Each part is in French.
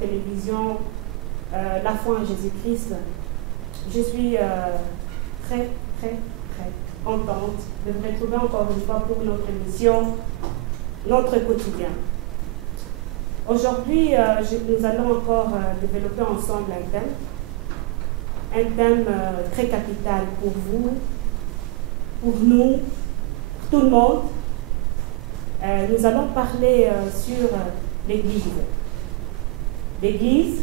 télévision La foi en Jésus-Christ. Je suis très contente de vous retrouver encore une fois pour notre émission, Notre quotidien. Aujourd'hui, nous allons encore développer ensemble un thème très capital pour vous, pour nous, pour tout le monde. Nous allons parler sur l'Église. L'Église,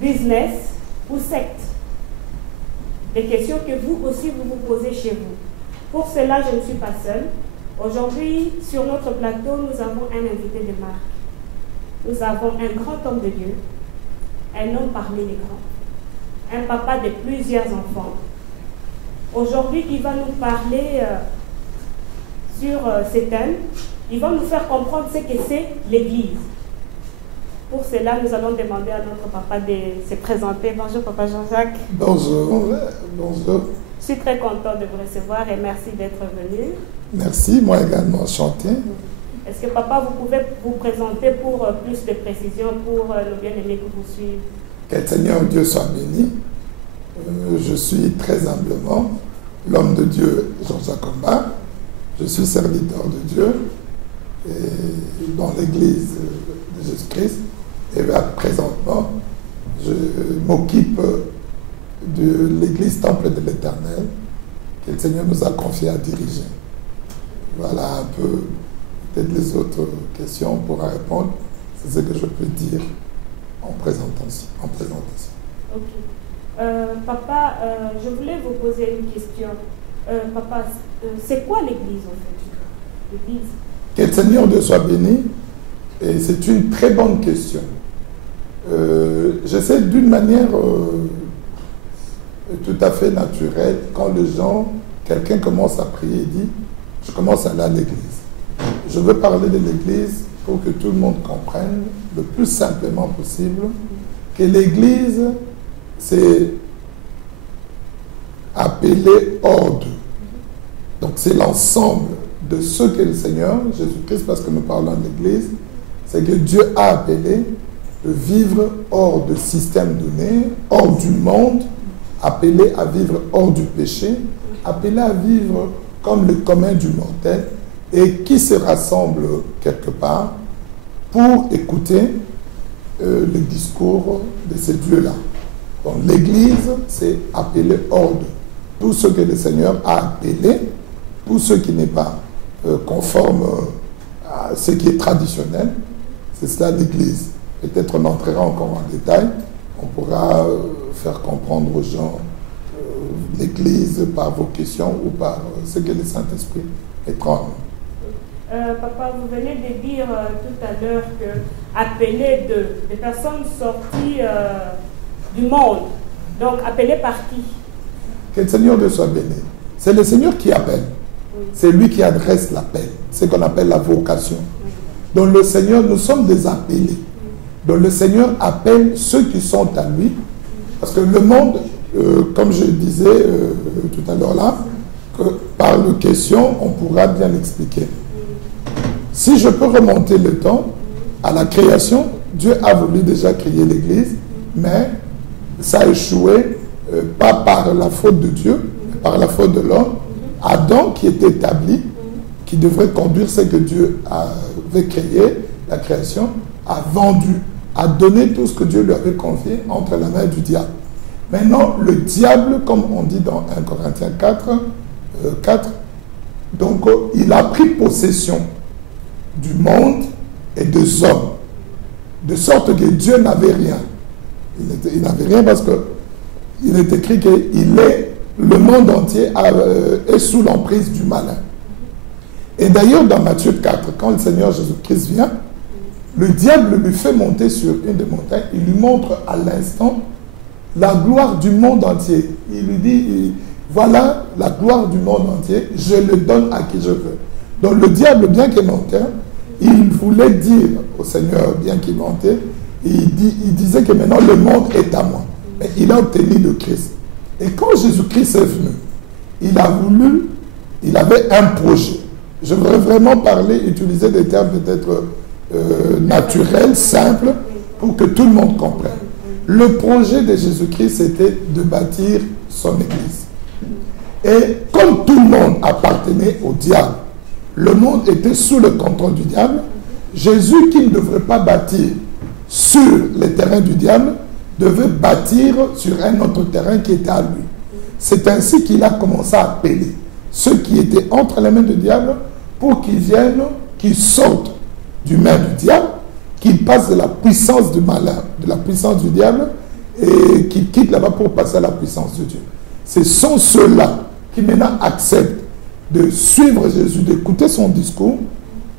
business ou secte. Des questions que vous aussi vous posez chez vous. Pour cela, je ne suis pas seule. Aujourd'hui, sur notre plateau, nous avons un invité de marque. Nous avons un grand homme de Dieu, un homme parmi les grands, un papa de plusieurs enfants. Aujourd'hui, il va nous parler sur ces thèmes. Il va nous faire comprendre ce que c'est l'Église. Pour cela, nous allons demander à notre papa de se présenter. Bonjour, papa Jean-Jacques. Bonjour, bonjour. Je suis très contente de vous recevoir et merci d'être venu. Merci, moi également, enchanté. Est-ce que papa, vous pouvez vous présenter pour plus de précision pour nos bien-aimés que vous suivent? Que le Seigneur Dieu soit béni. Je suis très humblement l'homme de Dieu, Jean-Jacques Omba. Je suis serviteur de Dieu et dans l'Église de Jésus-Christ. Et bien, présentement, je m'occupe de l'Église Temple de l'Éternel que le Seigneur nous a confié à diriger. Voilà un peu, peut-être les autres questions on pourra répondre. C'est ce que je peux dire en présentation. Ok. Papa, je voulais vous poser une question. Papa, c'est quoi l'Église en fait? L'Église. Que le Seigneur Dieu soit béni. Et c'est une très bonne question. J'essaie d'une manière tout à fait naturelle, quand quelqu'un commence à prier, il dit, je commence à aller à l'église. Je veux parler de l'église pour que tout le monde comprenne le plus simplement possible que l'église, c'est appelé hors d'eux. Donc c'est l'ensemble de ce que le Seigneur, Jésus-Christ, parce que nous parlons de l'église, c'est que Dieu a appelé de vivre hors de système donné, hors du monde, appelé à vivre hors du péché, appelé à vivre comme le commun du mortel, et qui se rassemblent quelque part pour écouter le discours de ces dieux-là. Donc l'Église, c'est appelé hors de tout ce que le Seigneur a appelé, tout ce qui n'est pas conforme à ce qui est traditionnel. C'est cela l'Église. Peut-être on entrera encore en détail. On pourra faire comprendre aux gens l'Église par vos questions ou par ce que le Saint-Esprit est en nous. Papa, vous venez de dire tout à l'heure que appeler des personnes sorties du monde. Donc appelées par qui? Que le Seigneur Dieu soit béni. C'est le Seigneur qui appelle. Oui. C'est lui qui adresse l'appel. C'est ce qu'on appelle la vocation. Donc le Seigneur, nous sommes des appelés. Donc le Seigneur appelle ceux qui sont à lui. Parce que le monde, comme je disais tout à l'heure là, que par le question, on pourra bien expliquer. Si je peux remonter le temps à la création, Dieu a voulu déjà créer l'Église, mais ça a échoué, pas par la faute de Dieu, mais par la faute de l'homme. Adam qui était établi, qui devrait conduire ce que Dieu avait créé, la création, a vendu, a donné tout ce que Dieu lui avait confié entre la main du diable. Maintenant, le diable, comme on dit dans 1 Corinthiens 4, donc il a pris possession du monde et des hommes, de sorte que Dieu n'avait rien. Il n'avait rien parce qu'il est écrit le monde entier est sous l'emprise du malin. Et d'ailleurs, dans Matthieu 4, quand le Seigneur Jésus-Christ vient, le diable lui fait monter sur une des montagnes, il lui montre à l'instant la gloire du monde entier. Il lui dit, voilà la gloire du monde entier, je le donne à qui je veux. Donc le diable, bien qu'il montait, il voulait dire au Seigneur, bien qu'il montait, il disait que maintenant le monde est à moi. Mais il a obtenu le Christ. Et quand Jésus-Christ est venu, il avait un projet. Je voudrais vraiment utiliser des termes peut-être naturels, simples. pour que tout le monde comprenne. Le projet de Jésus-Christ, c'était de bâtir son Église. Et comme tout le monde appartenait au diable, le monde était sous le contrôle du diable, Jésus, qui ne devrait pas bâtir sur les terrains du diable, devait bâtir sur un autre terrain qui était à lui. C'est ainsi qu'il a commencé à appeler ceux qui étaient entre les mains du diable pour qu'ils viennent, qu'ils sortent du main du diable, qu'ils passent de la puissance du malin, de la puissance du diable, et qu'ils quittent là-bas pour passer à la puissance de Dieu. Ce sont ceux-là qui maintenant acceptent de suivre Jésus, d'écouter son discours,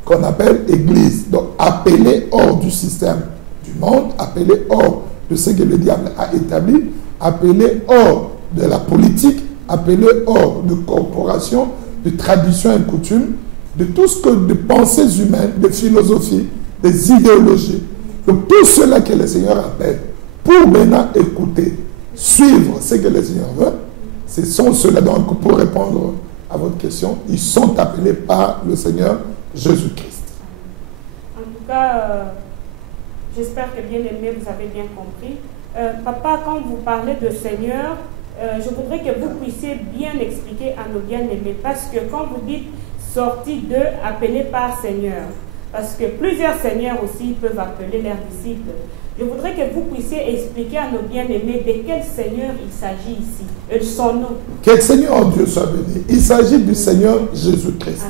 qu'on appelle Église. Donc appelés hors du système du monde, appelés hors de ce que le diable a établi, appelés hors de la politique, appelés hors de corporations, de traditions et coutumes, de tout ce que de pensées humaines, de philosophies, des idéologies. Donc tout cela que le Seigneur appelle pour maintenant écouter, suivre ce que le Seigneur veut, ce sont ceux-là. Donc pour répondre à votre question, ils sont appelés par le Seigneur Jésus-Christ. En tout cas, j'espère que bien aimé, vous avez bien compris. Papa, quand vous parlez de Seigneur, je voudrais que vous puissiez bien expliquer à nos bien-aimés, parce que quand vous dites sortie d'eux, appelés par Seigneur, parce que plusieurs seigneurs aussi peuvent appeler leurs disciples. Je voudrais que vous puissiez expliquer à nos bien-aimés de quel Seigneur il s'agit ici, et son nom. Quel Seigneur Dieu soit béni. Il s'agit du Seigneur Jésus-Christ.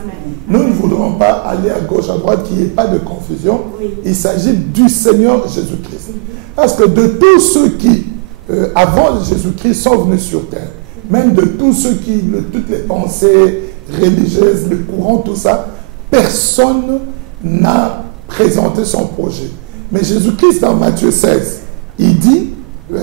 Nous ne voudrons pas aller à gauche, à droite, qu'il n'y ait pas de confusion. Oui. Il s'agit du Seigneur Jésus-Christ. Parce que de tous ceux qui, avant Jésus-Christ, sont venus sur terre, même de tous ceux qui, toutes les pensées religieuses, le courant, tout ça, personne n'a présenté son projet. Mais Jésus-Christ, dans Matthieu 16, il dit,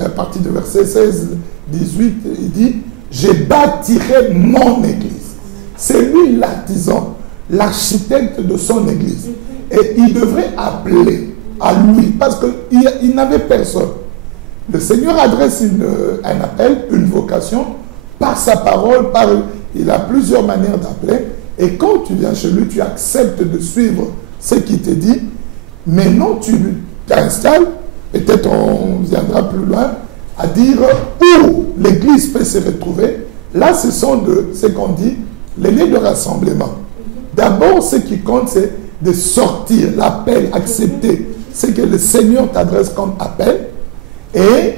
à partir du verset 16, 18, il dit, « Je bâtirai mon église. » C'est lui l'artisan, l'architecte de son église. Et il devrait appeler à lui, parce qu'il n'avait personne. Le Seigneur adresse un appel, une vocation, par sa parole, il a plusieurs manières d'appeler. Et quand tu viens chez lui, tu acceptes de suivre ce qu'il te dit. Maintenant, tu t'installes, peut-être on viendra plus loin, à dire où l'Église peut se retrouver. Là, ce sont ce qu'on dit, les lieux de rassemblement. D'abord, ce qui compte, c'est de sortir, l'appel, accepter ce que le Seigneur t'adresse comme appel. Et,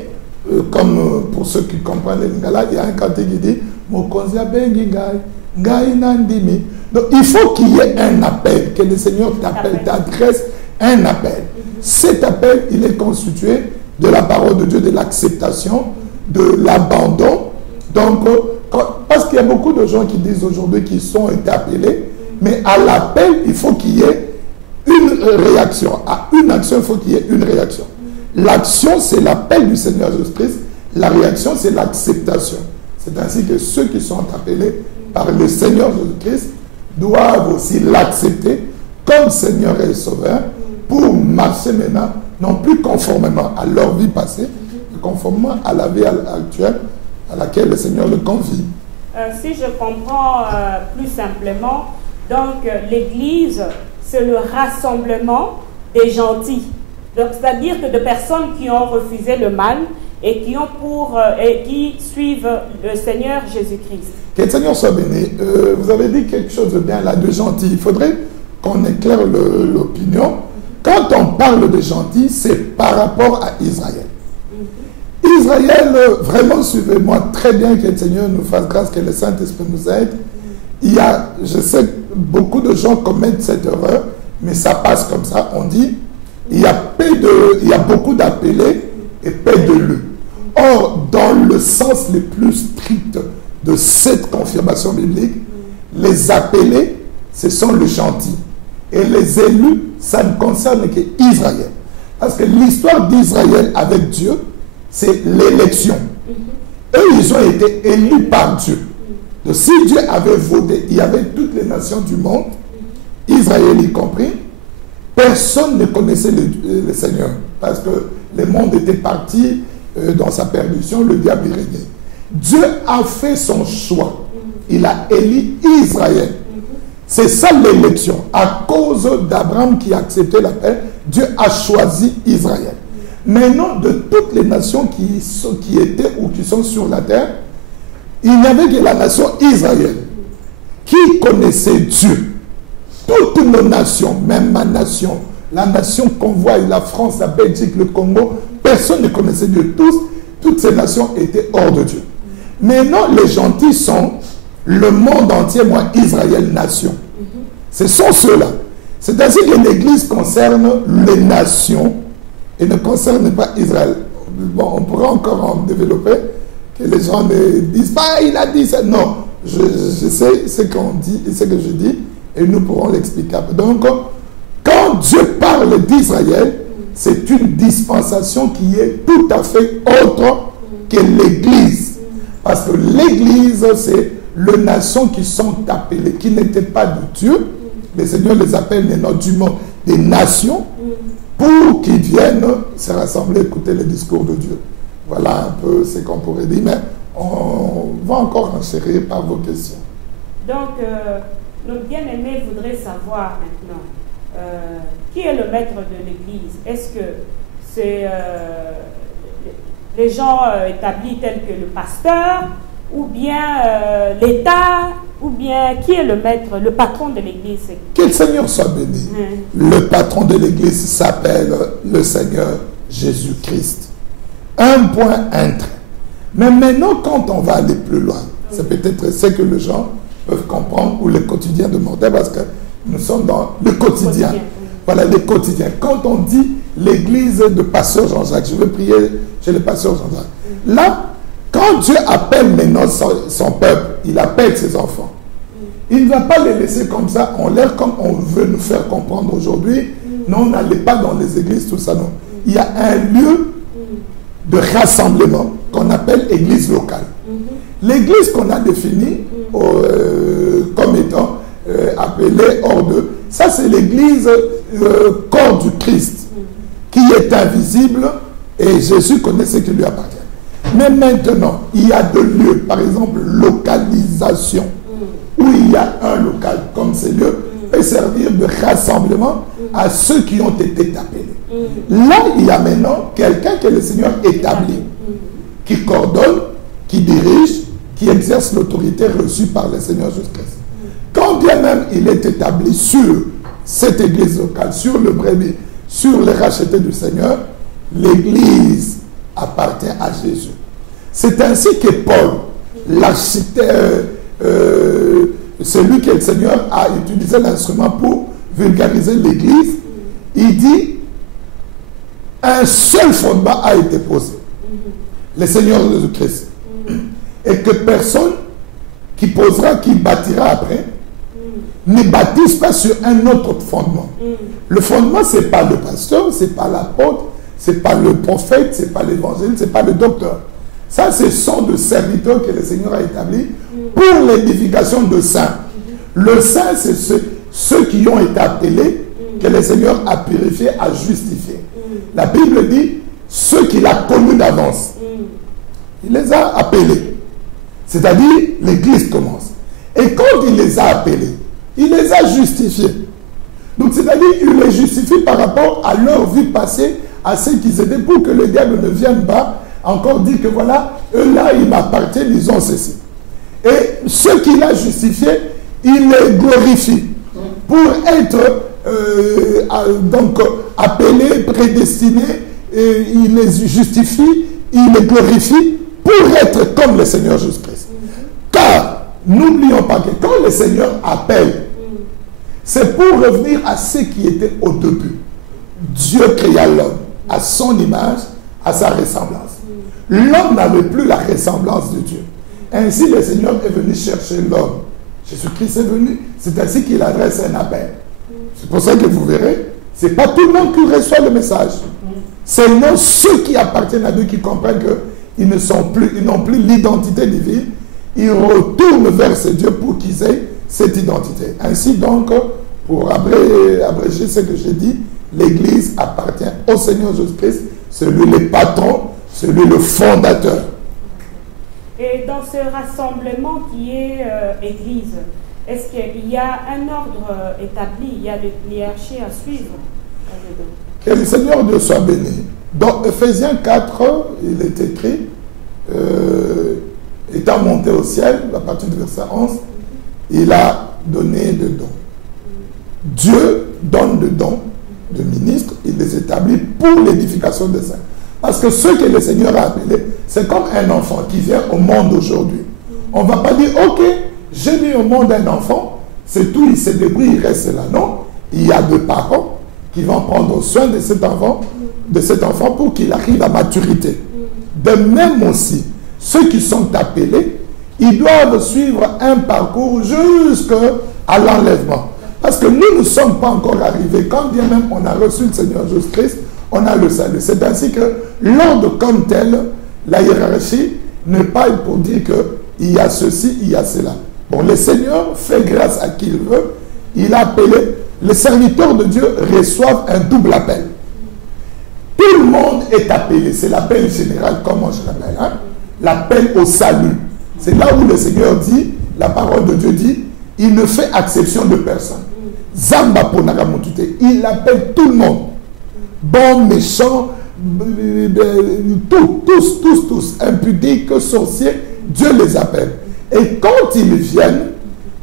comme pour ceux qui comprennent les Lingala, il y a un cantique qui dit « Mokonzia bengi ngai nandimi ». Donc, il faut qu'il y ait un appel, que le Seigneur t'appelle, t'adresse un appel. Cet appel, il est constitué de la parole de Dieu, de l'acceptation, de l'abandon. Donc, parce qu'il y a beaucoup de gens qui disent aujourd'hui qu'ils sont été appelés, mais à l'appel, il faut qu'il y ait une réaction. À une action, il faut qu'il y ait une réaction. L'action, c'est l'appel du Seigneur Jésus-Christ. La réaction, c'est l'acceptation. C'est ainsi que ceux qui sont appelés par le Seigneur Jésus-Christ doivent aussi l'accepter comme Seigneur et Sauveur pour marcher maintenant, non plus conformément à leur vie passée, mais conformément à la vie actuelle à laquelle le Seigneur le confie. Si je comprends plus simplement, donc l'Église, c'est le rassemblement des gentils. C'est-à-dire que de personnes qui ont refusé le mal et qui suivent le Seigneur Jésus-Christ. Que le Seigneur soit béni. Vous avez dit quelque chose de bien là, de gentil. Il faudrait qu'on éclaire l'opinion. Quand on parle de gentil, c'est par rapport à Israël. Israël, vraiment, suivez-moi très bien, que le Seigneur nous fasse grâce, que le Saint-Esprit nous aide. Je sais que beaucoup de gens commettent cette erreur, mais ça passe comme ça. On dit, il y a beaucoup d'appelés et peu d'élus. Or, dans le sens le plus strict de cette confirmation biblique, les appelés, ce sont les gentils. Et les élus, ça ne concerne qu'Israël. Parce que l'histoire d'Israël avec Dieu, c'est l'élection. Eux, ils ont été élus par Dieu. Donc, si Dieu avait voté, il y avait toutes les nations du monde, Israël y compris, personne ne connaissait le Seigneur. Parce que le monde était parti dans sa perdition, le diable y régnait. Dieu a fait son choix. Il a élu Israël. C'est ça l'élection. À cause d'Abraham qui a accepté l'appel, Dieu a choisi Israël. Maintenant, de toutes les nations qui étaient ou qui sont sur la terre, il n'y avait que la nation Israël qui connaissait Dieu. Toutes nos nations, même ma nation, la nation qu'on voit, la France, la Belgique, le Congo, personne ne connaissait Dieu. Toutes ces nations étaient hors de Dieu. Maintenant, les gentils sont le monde entier, moi, Israël, nation. Ce sont ceux-là. C'est ainsi que l'Église concerne les nations et ne concerne pas Israël. Bon, on pourrait encore en développer, que les gens ne disent pas, il a dit ça. Non, je sais ce qu'on dit et ce que je dis, et nous pourrons l'expliquer. Donc, quand Dieu parle d'Israël, c'est une dispensation qui est tout à fait autre que l'Église. Parce que l'Église, c'est les nations qui sont appelées, qui n'étaient pas de Dieu. Le Seigneur les appelle maintenant du monde des nations pour qu'ils viennent se rassembler, écouter le discours de Dieu. Voilà un peu ce qu'on pourrait dire, mais on va encore enchérir par vos questions. Donc, nos bien-aimés voudraient savoir maintenant qui est le maître de l'Église. Est-ce que c'est les gens établis tels que le pasteur, ou bien l'État, ou bien qui est le maître, le patron de l'Église? Que le Seigneur soit béni. Le patron de l'Église s'appelle le Seigneur Jésus-Christ. Un point, un trait. Mais maintenant, quand on va aller plus loin, c'est peut-être ce que les gens peuvent comprendre, ou le quotidien de Mortel, parce que nous sommes dans le quotidien. Voilà, le quotidien. Quand on dit l'église de pasteur Jean-Jacques, je veux prier chez le pasteur Jean-Jacques. Là, quand Dieu appelle maintenant son peuple, il appelle ses enfants. Il ne va pas les laisser comme ça, en l'air, comme on veut nous faire comprendre aujourd'hui. Non, n'allez pas dans les églises, tout ça, non. Il y a un lieu de rassemblement qu'on appelle église locale. L'église qu'on a définie comme étant appelée hors d'eux, ça c'est l'église corps du Christ, qui est invisible, et Jésus connaît ce qui lui appartient. Mais maintenant, il y a deux lieux, par exemple, localisation, où il y a un local, comme ces lieux, peut servir de rassemblement à ceux qui ont été appelés. Là, il y a maintenant quelqu'un que le Seigneur établit, qui coordonne, qui dirige, qui exerce l'autorité reçue par le Seigneur Jésus-Christ. Quand bien même il est établi sur cette église locale, sur le brebis, sur les rachetés du Seigneur, l'église appartient à Jésus. C'est ainsi que Paul, l'architecte, celui que le Seigneur a utilisé l'instrument pour vulgariser l'église, il dit un seul fondement a été posé, le Seigneur Jésus-Christ, et que personne qui posera, qui bâtira après, ne bâtisse pas sur un autre fondement. Le fondement, ce n'est pas le pasteur, ce n'est pas l'apôtre, ce n'est pas le prophète, ce n'est pas l'évangile, ce n'est pas le docteur. Ça, ce sont des serviteurs que le Seigneur a établis pour l'édification de saints. Le saint, c'est ceux qui ont été appelés, que le Seigneur a purifiés, a justifiés. La Bible dit, ceux qu'il a connus d'avance, il les a appelés. C'est-à-dire, l'église commence. Et quand il les a appelés, il les a justifiés. Donc, c'est-à-dire, il les justifie par rapport à leur vie passée, à ceux qu'ils étaient, pour que le diable ne vienne pas encore dire que voilà, eux là, ils m'appartiennent, ils ont ceci. Et ceux qu'il a justifiés, il les glorifie pour être donc appelés, prédestinés, et il les justifie, il les glorifie pour être comme le Seigneur Jésus-Christ. Car, n'oublions pas que quand le Seigneur appelle, c'est pour revenir à ce qui était au début. Dieu créa l'homme à son image, à sa ressemblance. L'homme n'avait plus la ressemblance de Dieu. Ainsi, le Seigneur est venu chercher l'homme. Jésus-Christ est venu. C'est ainsi qu'il adresse un appel. C'est pour ça que vous verrez, ce n'est pas tout le monde qui reçoit le message. Seulement ceux qui appartiennent à Dieu, qui comprennent qu'ils n'ont plus l'identité divine, ils retournent vers ce Dieu pour qu'ils aient cette identité. Ainsi donc, pour abréger ce que j'ai dit, l'Église appartient au Seigneur Jésus-Christ, celui le patron, celui le fondateur. Et dans ce rassemblement qui est Église, est-ce qu'il y a un ordre établi, il y a une hiérarchie à suivre? Que le Seigneur Dieu soit béni. Dans Ephésiens 4, il est écrit, étant monté au ciel, à partir du verset 11, il a donné de dons. Dieu donne de dons de ministres, il les établit pour l'édification des saints. Parce que ce que le Seigneur a appelé, c'est comme un enfant qui vient au monde aujourd'hui. On ne va pas dire, ok, j'ai mis au monde un enfant, c'est tout, il se débrouille, il reste là. Non, il y a des parents qui vont prendre soin de cet enfant pour qu'il arrive à maturité. De même aussi, ceux qui sont appelés, ils doivent suivre un parcours jusqu'à l'enlèvement. Parce que nous ne sommes pas encore arrivés. Quand bien même on a reçu le Seigneur Jésus-Christ, on a le salut. C'est ainsi que l'ordre comme tel, la hiérarchie, n'est pas pour dire qu'il y a ceci, il y a cela. Bon, le Seigneur fait grâce à qui il veut. Il a appelé. Les serviteurs de Dieu reçoivent un double appel. Tout le monde est appelé. C'est l'appel général, comment je l'appelle, hein? L'appel au salut. C'est là où le Seigneur dit, la parole de Dieu dit, il ne fait exception de personne. Zamba Ponaramutute, il appelle tout le monde. Bon, méchant, tous, impudiques, sorciers, Dieu les appelle. Et quand ils viennent,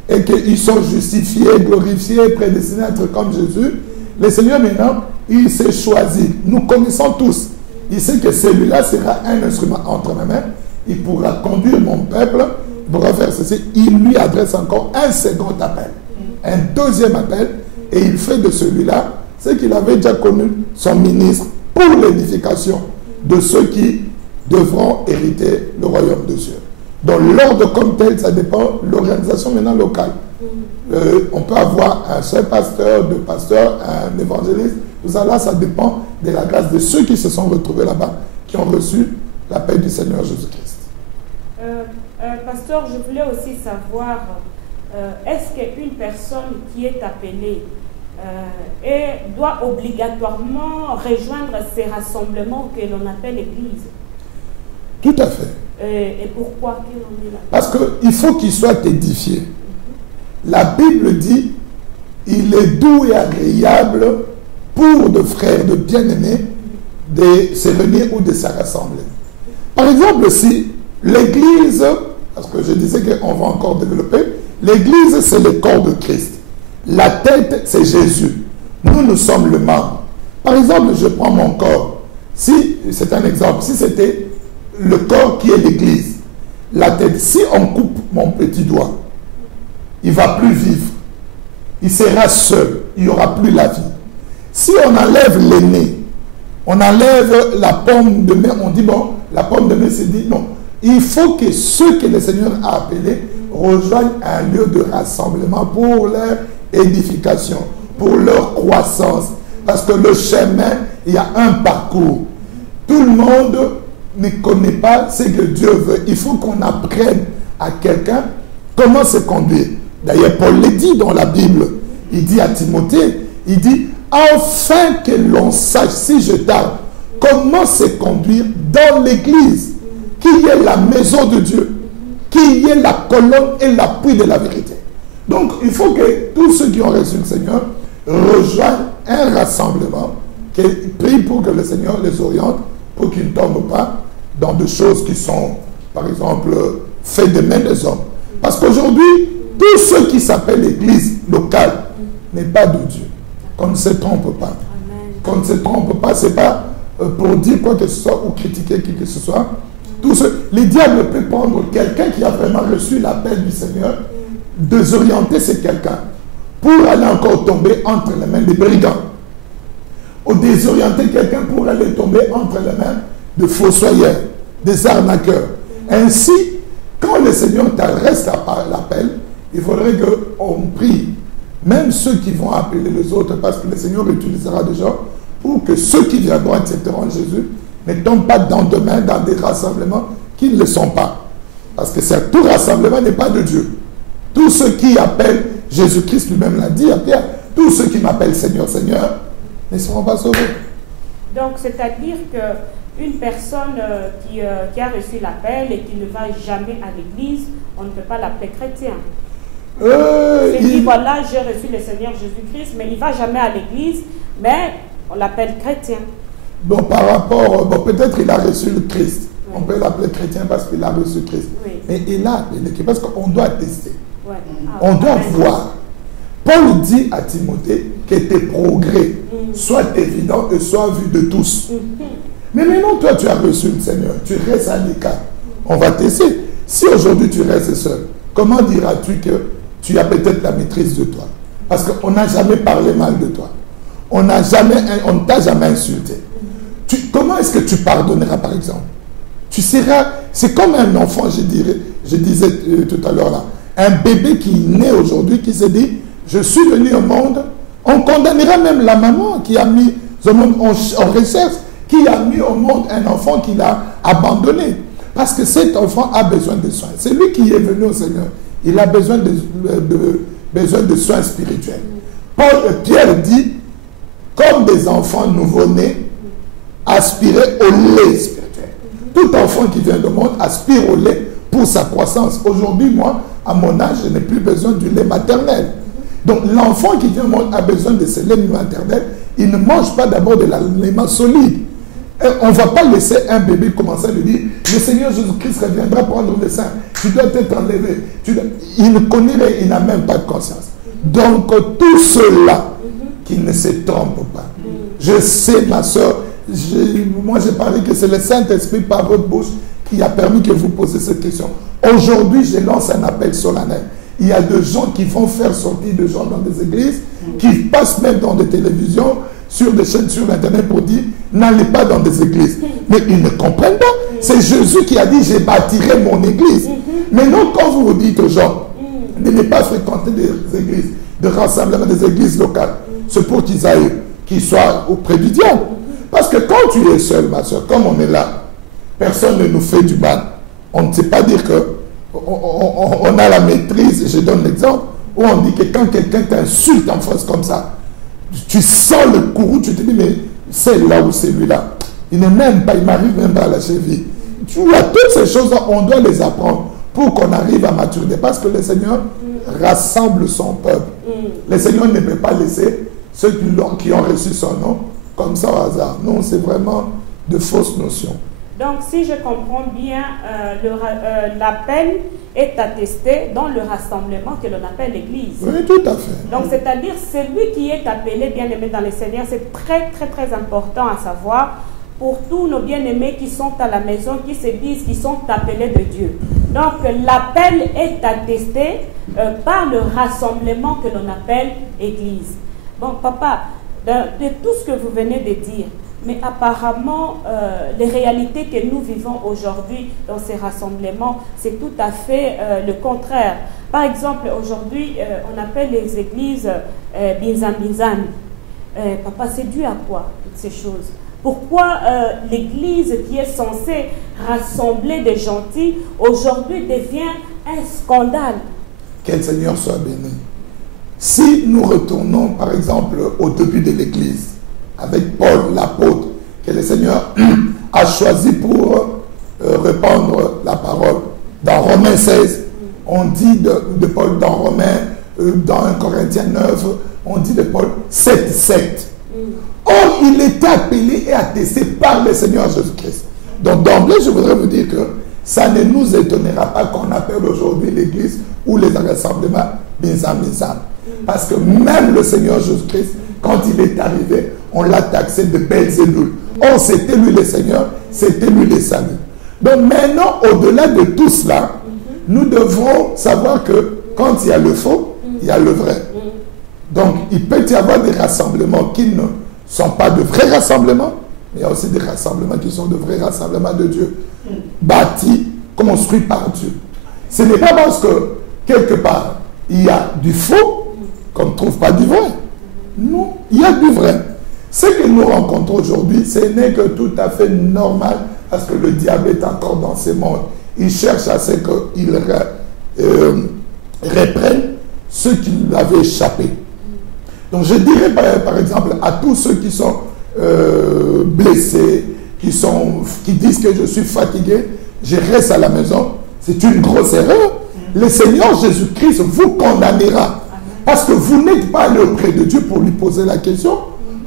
et qu'ils sont justifiés, glorifiés, prédestinés à être comme Jésus, le Seigneur maintenant, il s'est choisi. Nous connaissons tous. Il sait que celui-là sera un instrument entre mes mains. Il pourra conduire mon peuple, il pourra faire ceci. Il lui adresse encore un second appel, un deuxième appel, et il fait de celui-là ce qu'il avait déjà connu, son ministre, pour l'édification de ceux qui devront hériter le royaume de Dieu. Donc l'ordre comme tel, ça dépend de l'organisation maintenant locale. On peut avoir un seul pasteur, deux pasteurs, un évangéliste, tout ça là, ça dépend de la grâce de ceux qui se sont retrouvés là-bas, qui ont reçu l'appel du Seigneur Jésus-Christ. Pasteur, je voulais aussi savoir, est-ce qu'une personne qui est appelée doit obligatoirement rejoindre ces rassemblements que l'on appelle l'Église? Tout à fait. Et pourquoi qu'il en est là? Parce qu'il faut qu'il soit édifié. La Bible dit, il est doux et agréable pour de frères, de bien-aimés, de se réunir ou de se rassembler. Par exemple, si l'Église, parce que je disais qu'on va encore développer, l'Église c'est le corps de Christ. La tête c'est Jésus. Nous sommes le membre. Par exemple, je prends mon corps. Si, c'est un exemple, si c'était le corps qui est l'Église, la tête, si on coupe mon petit doigt, il ne va plus vivre. Il sera seul. Il n'y aura plus la vie. Si on enlève le nez, on enlève la paume de main, on dit bon, la paume de main c'est dit non. Il faut que ceux que le Seigneur a appelés rejoignent un lieu de rassemblement pour leur édification, pour leur croissance. Parce que le chemin, il y a un parcours. Tout le monde ne connaît pas ce que Dieu veut. Il faut qu'on apprenne à quelqu'un comment se conduire. D'ailleurs, Paul le dit dans la Bible. Il dit à Timothée, il dit, afin que l'on sache, si je tarde, comment se conduire dans l'église, qui est la maison de Dieu, qui est la colonne et l'appui de la vérité. Donc, il faut que tous ceux qui ont reçu le Seigneur rejoignent un rassemblement, qu'ils prient pour que le Seigneur les oriente, pour qu'ils ne tombent pas dans des choses qui sont, par exemple, faites des mains des hommes. Parce qu'aujourd'hui, tous ceux qui s'appellent l'église locale n'est pas de Dieu. Qu'on ne se trompe pas. Qu'on ne se trompe pas, ce n'est pas pour dire quoi que ce soit ou critiquer qui que ce soit. Les diables peuvent prendre quelqu'un qui a vraiment reçu l'appel du Seigneur, désorienter ce quelqu'un pour aller encore tomber entre les mains des brigands. Ou désorienter quelqu'un pour aller tomber entre les mains de fossoyeurs, des arnaqueurs. Ainsi, quand le Seigneur t'adresse l'appel, il faudrait qu'on prie, même ceux qui vont appeler les autres, parce que le Seigneur utilisera des gens pour que ceux qui viendront accepteront Jésus ne tombent pas dans des rassemblements qui ne le sont pas. Parce que tout rassemblement n'est pas de Dieu. Tous ceux qui appellent, Jésus-Christ lui-même l'a dit à Pierre, tous ceux qui m'appellent Seigneur, Seigneur, ne seront pas sauvés. Donc, c'est-à-dire qu'une personne qui a reçu l'appel et qui ne va jamais à l'église, on ne peut pas l'appeler chrétien. Il dit, voilà, j'ai reçu le Seigneur Jésus-Christ, mais il ne va jamais à l'église, mais On l'appelle chrétien. Bon, par rapport, bon, peut-être il a reçu le Christ. Oui. On peut l'appeler chrétien parce qu'il a reçu le Christ. Oui. Mais il a appelé, parce qu'on doit tester. Oui. On doit voir. Paul dit à Timothée que tes progrès soient évidents et soient vus de tous. Mais maintenant, toi, tu as reçu le Seigneur. Tu restes à l'écart. On va tester. Si aujourd'hui tu restes seul, comment diras-tu que tu as peut-être la maîtrise de toi? Parce qu'on n'a jamais parlé mal de toi. On ne t'a jamais insulté. Comment est-ce que tu pardonneras, par exemple? Tu seras... C'est comme un enfant, je disais tout à l'heure là. Un bébé qui naît aujourd'hui, qui se dit, je suis venu au monde. On condamnera même la maman qui a mis au monde en recherche, qui a mis au monde un enfant qu'il a abandonné. Parce que cet enfant a besoin de soins. C'est lui qui est venu au Seigneur. Il a besoin de soins spirituels. Pierre dit, comme des enfants nouveau-nés, aspirer au lait spirituel. Tout enfant qui vient du monde aspire au lait pour sa croissance. Aujourd'hui, moi, à mon âge, je n'ai plus besoin du lait maternel. Donc, l'enfant qui vient au monde a besoin de ce lait maternel. Il ne mange pas d'abord de l'aliment solide. Et on ne va pas laisser un bébé commencer à lui dire, le Seigneur Jésus-Christ reviendra prendre le sein. Tu dois être enlevé. Il ne connaît rien, il n'a même pas de conscience. Donc, tous ceux-là qui ne se trompent pas. Je sais, ma soeur, moi j'ai parlé que c'est le Saint-Esprit par votre bouche qui a permis que vous posiez cette question. Aujourd'hui, je lance un appel solennel. Il y a des gens qui vont faire sortir des gens dans des églises, qui passent même dans des télévisions, sur des chaînes sur Internet pour dire, n'allez pas dans des églises. Mais ils ne comprennent pas. C'est Jésus qui a dit, j'ai bâtirai mon église. Maintenant, quand vous vous dites aux gens, de ne pas fréquenter des églises, de rassemblement des églises locales, c'est pour qu'ils soient auprès du diable. Parce que quand tu es seul, ma soeur, comme on est là, personne ne nous fait du mal. On ne sait pas dire que on a la maîtrise. Je donne l'exemple où on dit que quand quelqu'un t'insulte en face comme ça, tu sens le courroux, tu te dis, mais c'est là ou celui-là. Il ne m'aime pas, il m'arrive même pas à la cheville. Tu vois, toutes ces choses-là, on doit les apprendre pour qu'on arrive à maturité. Parce que le Seigneur rassemble son peuple. Le Seigneur ne peut pas laisser ceux qui ont reçu son nom comme ça au hasard. Non, c'est vraiment de fausses notions. Donc, si je comprends bien, l'appel est attesté dans le rassemblement que l'on appelle l'Église. Oui, tout à fait. Donc, c'est-à-dire, celui qui est appelé bien-aimé dans le Seigneur, c'est très, très, très important à savoir pour tous nos bien-aimés qui sont à la maison, qui se disent qu'ils sont appelés de Dieu. Donc, l'appel est attesté par le rassemblement que l'on appelle Église. Bon, papa, de tout ce que vous venez de dire, mais apparemment, les réalités que nous vivons aujourd'hui dans ces rassemblements, c'est tout à fait le contraire. Par exemple, aujourd'hui, on appelle les églises binzan-binzan. Papa, c'est dû à quoi, toutes ces choses? Pourquoi l'église qui est censée rassembler des gentils, aujourd'hui devient un scandale? Que le Seigneur soit béni. Si nous retournons, par exemple, au début de l'église, avec Paul, l'apôtre, que le Seigneur a choisi pour répandre la parole. Dans Romains 16, on dit de Paul, dans Romains, dans 1 Corinthiens 9, on dit de Paul, 7. Or, il était appelé et attesté par le Seigneur Jésus-Christ. Donc, d'emblée, je voudrais vous dire que ça ne nous étonnera pas qu'on appelle aujourd'hui l'église ou les rassemblements binzan. Parce que même le Seigneur Jésus-Christ, quand il est arrivé, on l'a taxé de Belzébuth. Or, c'était lui le Seigneur, c'était lui le salut. Donc maintenant, au-delà de tout cela, nous devrons savoir que quand il y a le faux, il y a le vrai. Donc, il peut y avoir des rassemblements qui ne sont pas de vrais rassemblements, mais il y a aussi des rassemblements qui sont de vrais rassemblements de Dieu, bâtis, construits par Dieu. Ce n'est pas parce que, quelque part, il y a du faux qu'on ne trouve pas du vrai. Non, il y a du vrai. Ce que nous rencontrons aujourd'hui, ce n'est que tout à fait normal parce que le diable est encore dans ce monde. Il cherche à ce qu'il reprenne ceux qui lui avaient échappé. Donc je dirais par exemple à tous ceux qui sont blessés, qui disent que je suis fatigué, je reste à la maison, c'est une grosse erreur. Le Seigneur Jésus-Christ vous condamnera. Parce que vous n'êtes pas allé auprès de Dieu pour lui poser la question.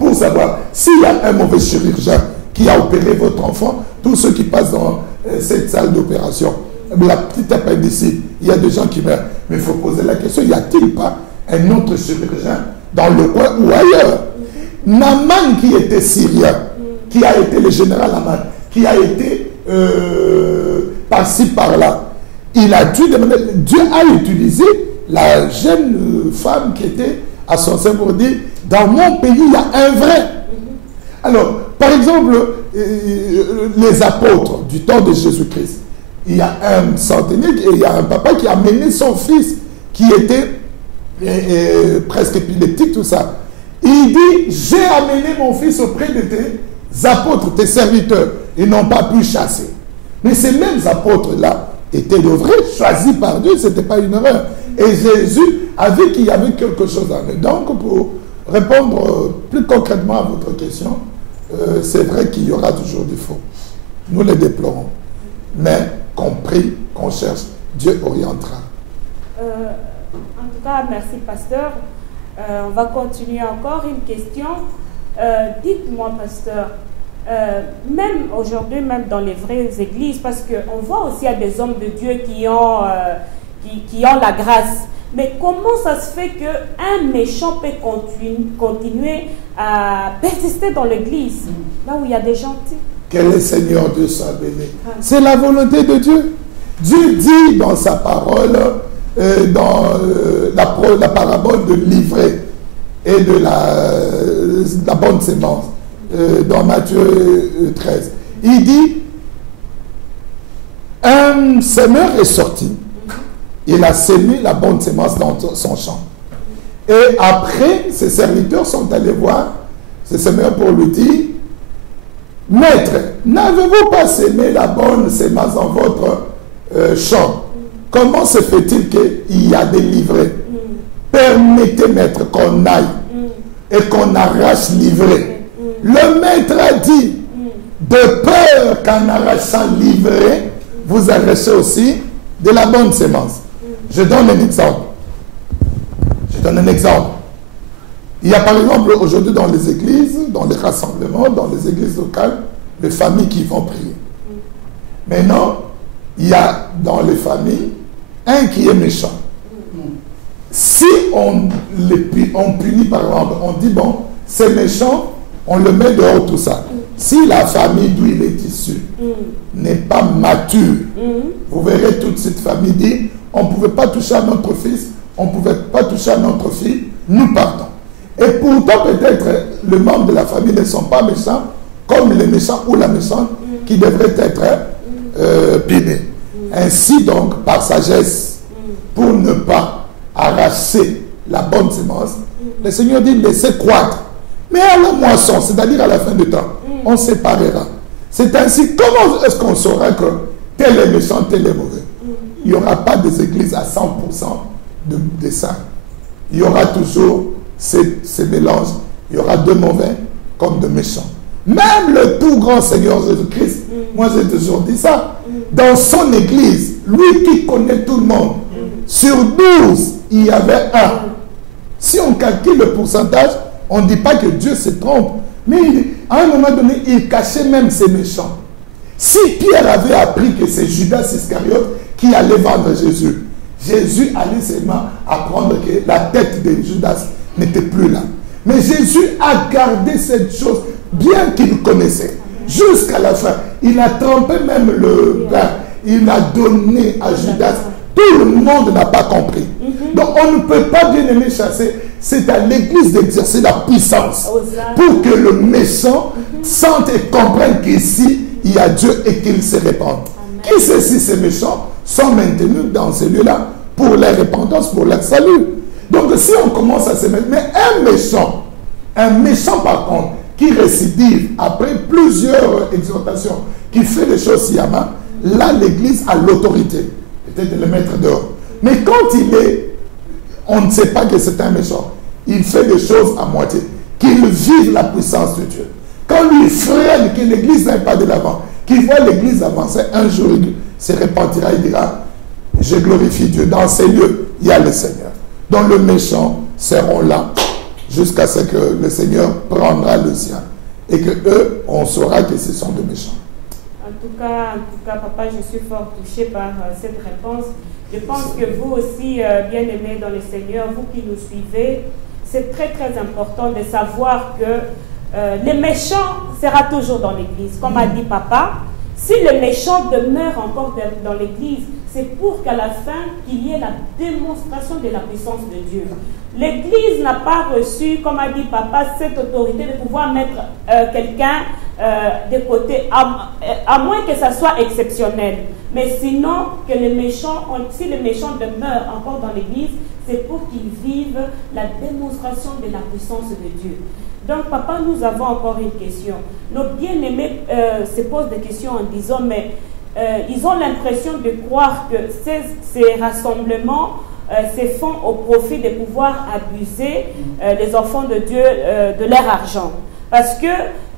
pour savoir s'il y a un mauvais chirurgien qui a opéré votre enfant, tous ceux qui passent dans cette salle d'opération, la petite appendicite, il y a des gens qui meurent. Mais il faut poser la question, y a-t-il pas un autre chirurgien dans le coin ou ailleurs? Naaman qui était syrien, qui a été le général Naaman, qui a été par-ci par-là, il a dû demander, Dieu a utilisé la jeune femme qui était à son sein pour dire, dans mon pays, il y a un vrai. Alors, par exemple, les apôtres du temps de Jésus-Christ, il y a un centenier et il y a un papa qui a amené son fils qui était presque épileptique, tout ça. Il dit, j'ai amené mon fils auprès de tes apôtres, tes serviteurs. Ils n'ont pas pu chasser. Mais ces mêmes apôtres-là étaient de vrais, choisis par Dieu, ce n'était pas une erreur. Et Jésus a vu qu'il y avait quelque chose à eux. Donc, pour répondre plus concrètement à votre question, c'est vrai qu'il y aura toujours du faux. Nous les déplorons. Mais qu'on prie, qu'on cherche, Dieu orientera. En tout cas, merci, pasteur. On va continuer encore une question. Dites-moi, pasteur, même aujourd'hui, même dans les vraies églises, parce qu'on voit aussi à des hommes de Dieu qui ont la grâce. Mais comment ça se fait qu'un méchant peut continuer à persister dans l'église, là où il y a des gentils? Que le Seigneur Dieu soit béni. C'est la volonté de Dieu. Dieu dit dans sa parole, dans la parabole de l'ivraie et de la bonne sémence, dans Matthieu 13, il dit, un semeur est sorti, il a sémé la bonne sémence dans son champ. Et après, ses serviteurs sont allés voir ce semeur pour lui dire, Maître, n'avez-vous pas sémé la bonne sémence dans votre champ? Comment se fait-il qu'il y a des livrets? Permettez, maître, qu'on aille et qu'on arrache l'ivraie. Le maître a dit, de peur qu'en arrachant l'ivraie, vous arrachez aussi de la bonne sémence. Je donne un exemple. Il y a par exemple aujourd'hui dans les églises, dans les rassemblements, dans les églises locales, les familles qui vont prier. Maintenant, il y a dans les familles un qui est méchant. Si on punit par exemple, on dit bon, c'est méchant, on le met dehors tout ça. Si la famille d'où il est issu n'est pas mature, vous verrez toute cette famille dire, on ne pouvait pas toucher à notre fils, on ne pouvait pas toucher à notre fille, nous partons. Et pourtant, peut-être, les membres de la famille ne sont pas méchants, comme les méchants ou la méchante qui devraient être punis. Ainsi donc, par sagesse, pour ne pas arracher la bonne sémence, le Seigneur dit, laissez croître. Mais à la moisson, c'est-à-dire à la fin du temps, on séparera. C'est ainsi, comment est-ce qu'on saura que tel est méchant, tel est mauvais? Il n'y aura pas des églises à 100% de saints. Il y aura toujours ces mélanges. Il y aura de mauvais comme de méchants. Même le tout grand Seigneur Jésus-Christ, moi j'ai toujours dit ça, dans son église, lui qui connaît tout le monde, sur 12, il y avait un. Si on calcule le pourcentage, on ne dit pas que Dieu se trompe. Mais à un moment donné, il cachait même ses méchants. Si Pierre avait appris que c'est Judas Iscariote qui allait vendre Jésus, Jésus allait seulement apprendre que la tête de Judas n'était plus là. Mais Jésus a gardé cette chose bien qu'il connaissait. Jusqu'à la fin, il a trempé même le pain. Il a donné à Judas. Tout le monde n'a pas compris. Donc on ne peut pas bien aimer chasser. C'est à l'église d'exercer la puissance pour que le méchant sente et comprenne qu'ici, il y a Dieu et qu'il se répande. Qui sait si ces méchants sont maintenus dans ces lieux-là pour leur repentance, pour leur salut. Donc si on commence à se mettre, mais un méchant par contre, qui récidive après plusieurs exhortations, qui fait des choses sciemment, là l'église a l'autorité, peut-être de le mettre dehors. Mais quand on ne sait pas que c'est un méchant, il fait des choses à moitié, qu'il vive la puissance de Dieu. Quand lui freine que l'église n'aille pas de l'avant, qu'il voit l'église avancer, un jour il se repentira, il dira, je glorifie Dieu. Dans ces lieux, il y a le Seigneur. Donc les méchants seront là jusqu'à ce que le Seigneur prendra le sien. Et que eux, on saura que ce sont des méchants. En tout cas, papa, je suis fort touché par cette réponse. Je pense que vous aussi, bien-aimés dans le Seigneur, vous qui nous suivez, c'est très très important de savoir que les méchants sera toujours dans l'Église. Comme a dit papa, si les méchants demeurent encore dans l'Église, c'est pour qu'à la fin, qu'il y ait la démonstration de la puissance de Dieu. L'Église n'a pas reçu, comme a dit papa, cette autorité de pouvoir mettre quelqu'un de côté, à moins que ça soit exceptionnel. Mais sinon, que les méchants, si les méchants demeurent encore dans l'Église, c'est pour qu'ils vivent la démonstration de la puissance de Dieu. Donc, papa, nous avons encore une question. Nos bien-aimés se posent des questions en disant, mais ils ont l'impression de croire que ces rassemblements se font au profit de pouvoir abuser les enfants de Dieu de leur argent. Parce que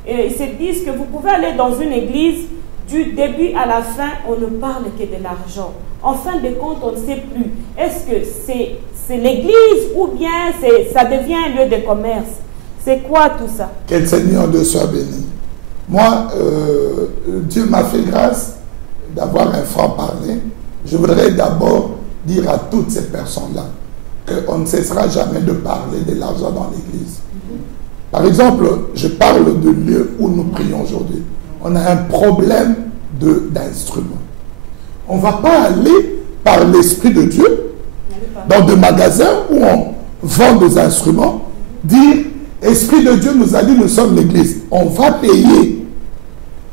ils se disent que vous pouvez aller dans une église, du début à la fin, on ne parle que de l'argent. En fin de compte, on ne sait plus. Est-ce que c'est l'église ou bien ça devient un lieu de commerce? C'est quoi tout ça? Que le Seigneur Dieu soit béni. Moi, Dieu m'a fait grâce d'avoir un franc-parler. Je voudrais d'abord dire à toutes ces personnes-là qu'on ne cessera jamais de parler de l'argent dans l'église. Par exemple, je parle du lieu où nous prions aujourd'hui. On a un problème d'instruments. On ne va pas aller par l'Esprit de Dieu dans des magasins où on vend des instruments, dire Esprit de Dieu nous a dit nous sommes l'église. On va payer.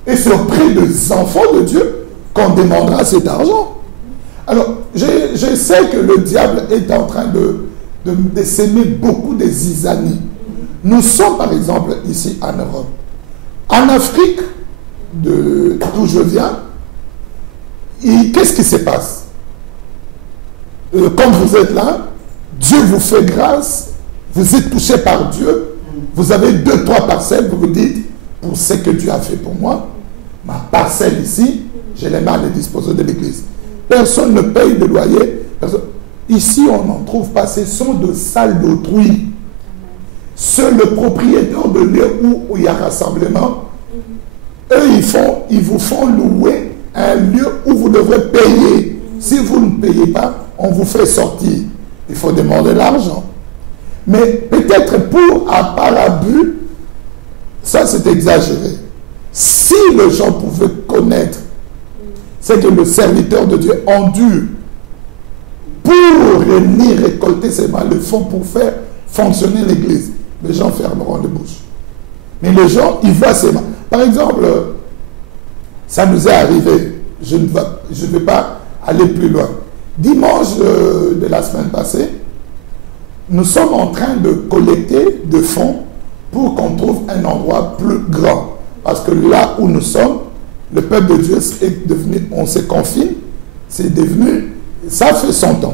Et c'est auprès des enfants de Dieu qu'on demandera cet argent. Alors, je sais que le diable est en train de s'aimer beaucoup des zizanies. Nous sommes, par exemple, ici en Europe. En Afrique, d'où je viens, qu'est-ce qui se passe? Quand vous êtes là, Dieu vous fait grâce, vous êtes touché par Dieu, vous avez 2-3 parcelles, vous vous dites, pour ce que Dieu a fait pour moi, ma parcelle ici, je les mets à la disposition de l'église. Personne ne paye de loyer. Ici, on n'en trouve pas. Ce sont de salles d'autrui. Seul le propriétaire de lieu où il y a rassemblement, eux, ils vous font louer un lieu où vous devrez payer. Si vous ne payez pas, on vous fait sortir. Il faut demander l'argent. Mais peut-être pour un parabus, ça c'est exagéré. Si les gens pouvaient connaître, c'est que le serviteur de Dieu endure pour venir récolter ses mains, le fonds pour faire fonctionner l'église. Les gens fermeront les bouches. Mais les gens, ils voient ses mains. Par exemple, ça nous est arrivé, je ne vais pas aller plus loin. Dimanche de la semaine passée, nous sommes en train de collecter des fonds pour qu'on trouve un endroit plus grand. Parce que là où nous sommes, le peuple de Dieu est devenu, on se confine, c'est devenu, ça fait 100 ans.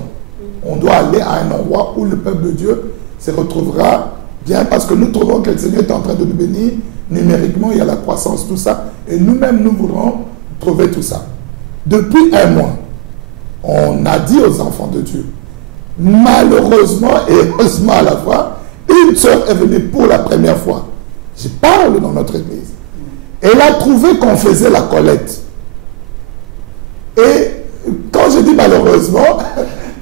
On doit aller à un endroit où le peuple de Dieu se retrouvera bien, parce que nous trouvons que le Seigneur est en train de nous bénir, numériquement, il y a la croissance, tout ça, et nous-mêmes, nous voulons trouver tout ça. Depuis un mois, on a dit aux enfants de Dieu, malheureusement et heureusement à la fois, une sœur est venue pour la première fois. Je parle dans notre église. Elle a trouvé qu'on faisait la collecte. Et quand je dis malheureusement,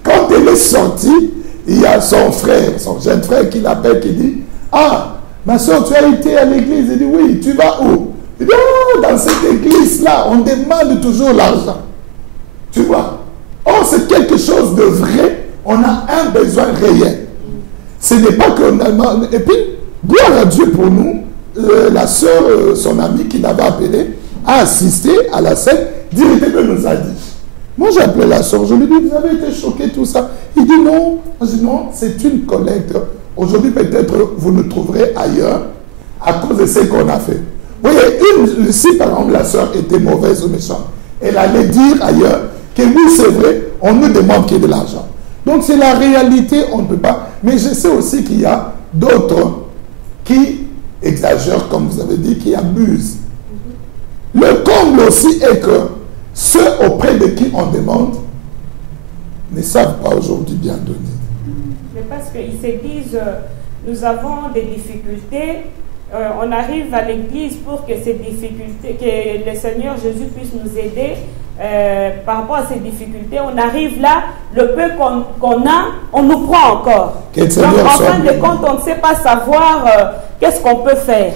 quand elle est sortie, il y a son frère, son jeune frère qui l'appelle, qui dit, ah, ma soeur, tu as été à l'église? Il dit, oui, tu vas où? Il dit, oh, dans cette église-là, on demande toujours l'argent. Tu vois? Oh, c'est quelque chose de vrai, on a un besoin réel. Ce n'est pas qu'on a... Et puis, gloire à Dieu pour nous, la soeur, son amie qui l'avait appelé, a assisté à la scène, directement nous a dit. Moi, j'ai appelé la soeur, je lui ai dit, vous avez été choqué, tout ça. Il dit non. Je dis non, c'est une collecte. Aujourd'hui, peut-être, vous nous trouverez ailleurs à cause de ce qu'on a fait. Vous voyez, si par exemple la soeur était mauvaise ou méchante, elle allait dire ailleurs que oui, c'est vrai, on nous demande qu'il y ait de l'argent. Donc, c'est la réalité, on ne peut pas. Mais je sais aussi qu'il y a d'autres qui exagèrent, comme vous avez dit, qui abusent. Le comble aussi est que ceux auprès de qui on demande ne savent pas aujourd'hui bien donner. Mais parce qu'ils se disent, nous avons des difficultés, on arrive à l'église pour que ces difficultés, que le Seigneur Jésus puisse nous aider par rapport à ces difficultés. On arrive là, le peu qu'on a, on nous prend encore. Donc en fin de compte, on ne sait pas savoir qu'est-ce qu'on peut faire.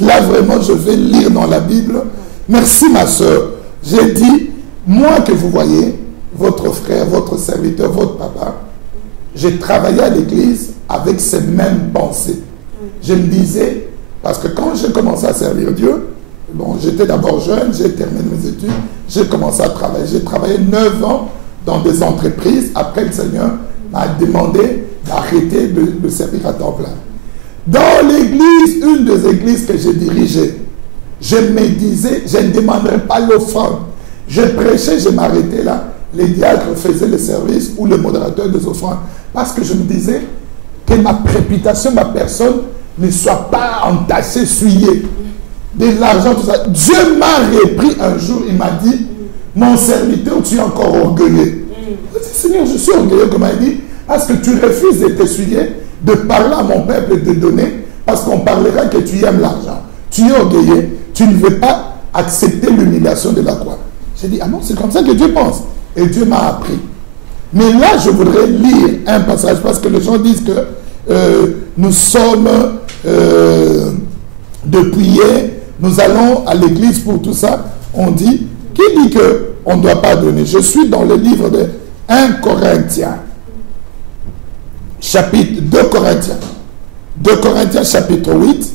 Là vraiment, je vais lire dans la Bible. Merci ma soeur. J'ai dit, moi que vous voyez, votre frère, votre serviteur, votre papa, j'ai travaillé à l'église avec ces mêmes pensées. Je me disais, parce que quand j'ai commencé à servir Dieu, bon, j'étais d'abord jeune, j'ai terminé mes études, j'ai commencé à travailler. J'ai travaillé 9 ans dans des entreprises. Après, le Seigneur m'a demandé d'arrêter de servir à temps plein. Dans l'église, une des églises que j'ai dirigées, je me disais, je ne demanderai pas l'offrande. Je prêchais, je m'arrêtais là. Les diacres faisaient le service ou le modérateur des offrandes. Parce que je me disais que ma réputation, ma personne ne soit pas entachée, souillée. De l'argent, tout ça. Dieu m'a repris un jour, il m'a dit, mon serviteur, tu es encore orgueilleux. Je dis, Seigneur, je suis orgueilleux, comme il dit, parce que tu refuses de t'essuyer, de parler à mon peuple et de donner, parce qu'on parlera que tu aimes l'argent. Tu es orgueilleux, tu ne veux pas accepter l'humiliation de la croix. J'ai dit, ah non, c'est comme ça que Dieu pense. Et Dieu m'a appris. Mais là, je voudrais lire un passage, parce que les gens disent que nous sommes depuis hier, nous allons à l'église pour tout ça. On dit, qui dit qu'on ne doit pas donner? Je suis dans le livre de 1 Corinthiens, chapitre 2 Corinthiens. 2 Corinthiens, chapitre 8,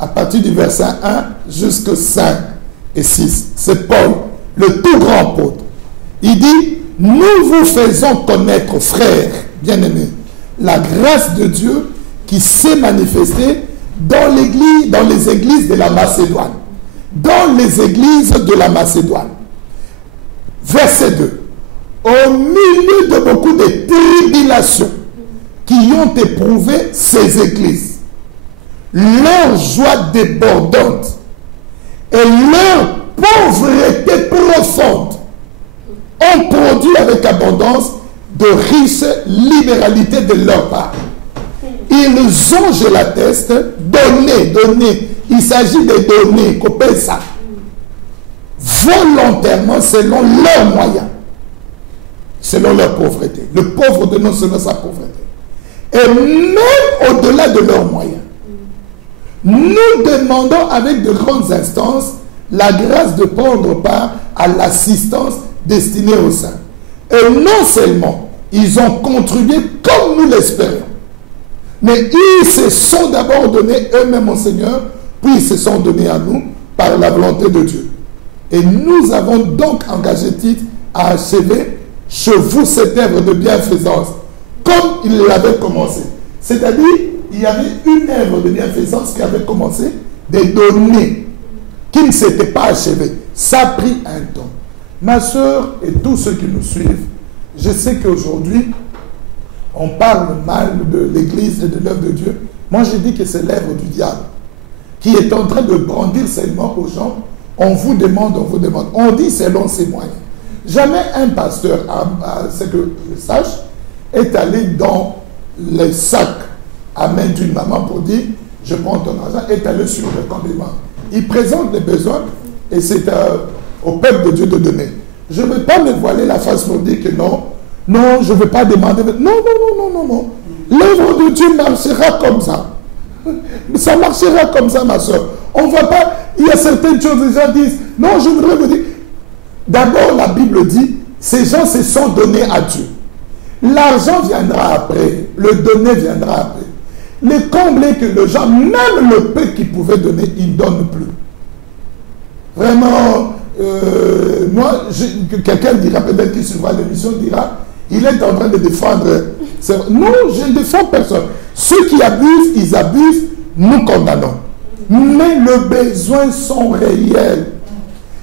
à partir du verset 1 jusqu'au 5 et 6. C'est Paul, le tout grand apôtre. Il dit, nous vous faisons connaître, frères, bien-aimés, la grâce de Dieu qui s'est manifestée dans l'église, dans les églises de la Macédoine. Dans les églises de la Macédoine. Verset 2. Au milieu de beaucoup de tribulations qui ont éprouvé ces églises, leur joie débordante et leur pauvreté profonde ont produit avec abondance de riches libéralités de leur part. Ils ont, je l'atteste, donné. Il s'agit de donner, couper ça. Volontairement, selon leurs moyens. Selon leur pauvreté. Le pauvre donne selon sa pauvreté. Et même au-delà de leurs moyens. Nous demandons avec de grandes instances la grâce de prendre part à l'assistance destinée aux saints. Et non seulement ils ont contribué comme nous l'espérions, mais ils se sont d'abord donnés eux-mêmes au Seigneur, puis ils se sont donnés à nous par la volonté de Dieu. Et nous avons donc engagé Tite à achever chez vous cette œuvre de bienfaisance, comme il l'avait commencé. C'est-à-dire, il y avait une œuvre de bienfaisance qui avait commencé, des données, qui ne s'était pas achevée. Ça a pris un temps. Ma soeur et tous ceux qui nous suivent, je sais qu'aujourd'hui, on parle mal de l'Église et de l'œuvre de Dieu. Moi, je dis que c'est l'œuvre du diable qui est en train de brandir seulement aux gens. On vous demande. On dit selon ses moyens. Jamais un pasteur, à ce que je sache, est allé dans les sacs à main d'une maman pour dire « je prends ton argent » est allé sur le comblement. Il présente les besoins et c'est au peuple de Dieu de donner. Je ne veux pas me voiler la face pour dire que non, je ne veux pas demander. Non. L'œuvre de Dieu marchera comme ça. Ça marchera comme ça, ma soeur. On ne va pas... Il y a certaines choses, les gens disent, non, je voudrais vous dire. D'abord, la Bible dit, ces gens se sont donnés à Dieu. L'argent viendra après. Le donner viendra après. Le comble est que les gens, même le peu qu'ils pouvaient donner, ils ne donnent plus. Vraiment, moi, quelqu'un dira, peut-être qu'il suivra l'émission, dira, il est en train de défendre. Non, je ne défends personne. Ceux qui abusent, ils abusent, nous condamnons. Mais les besoins sont réels.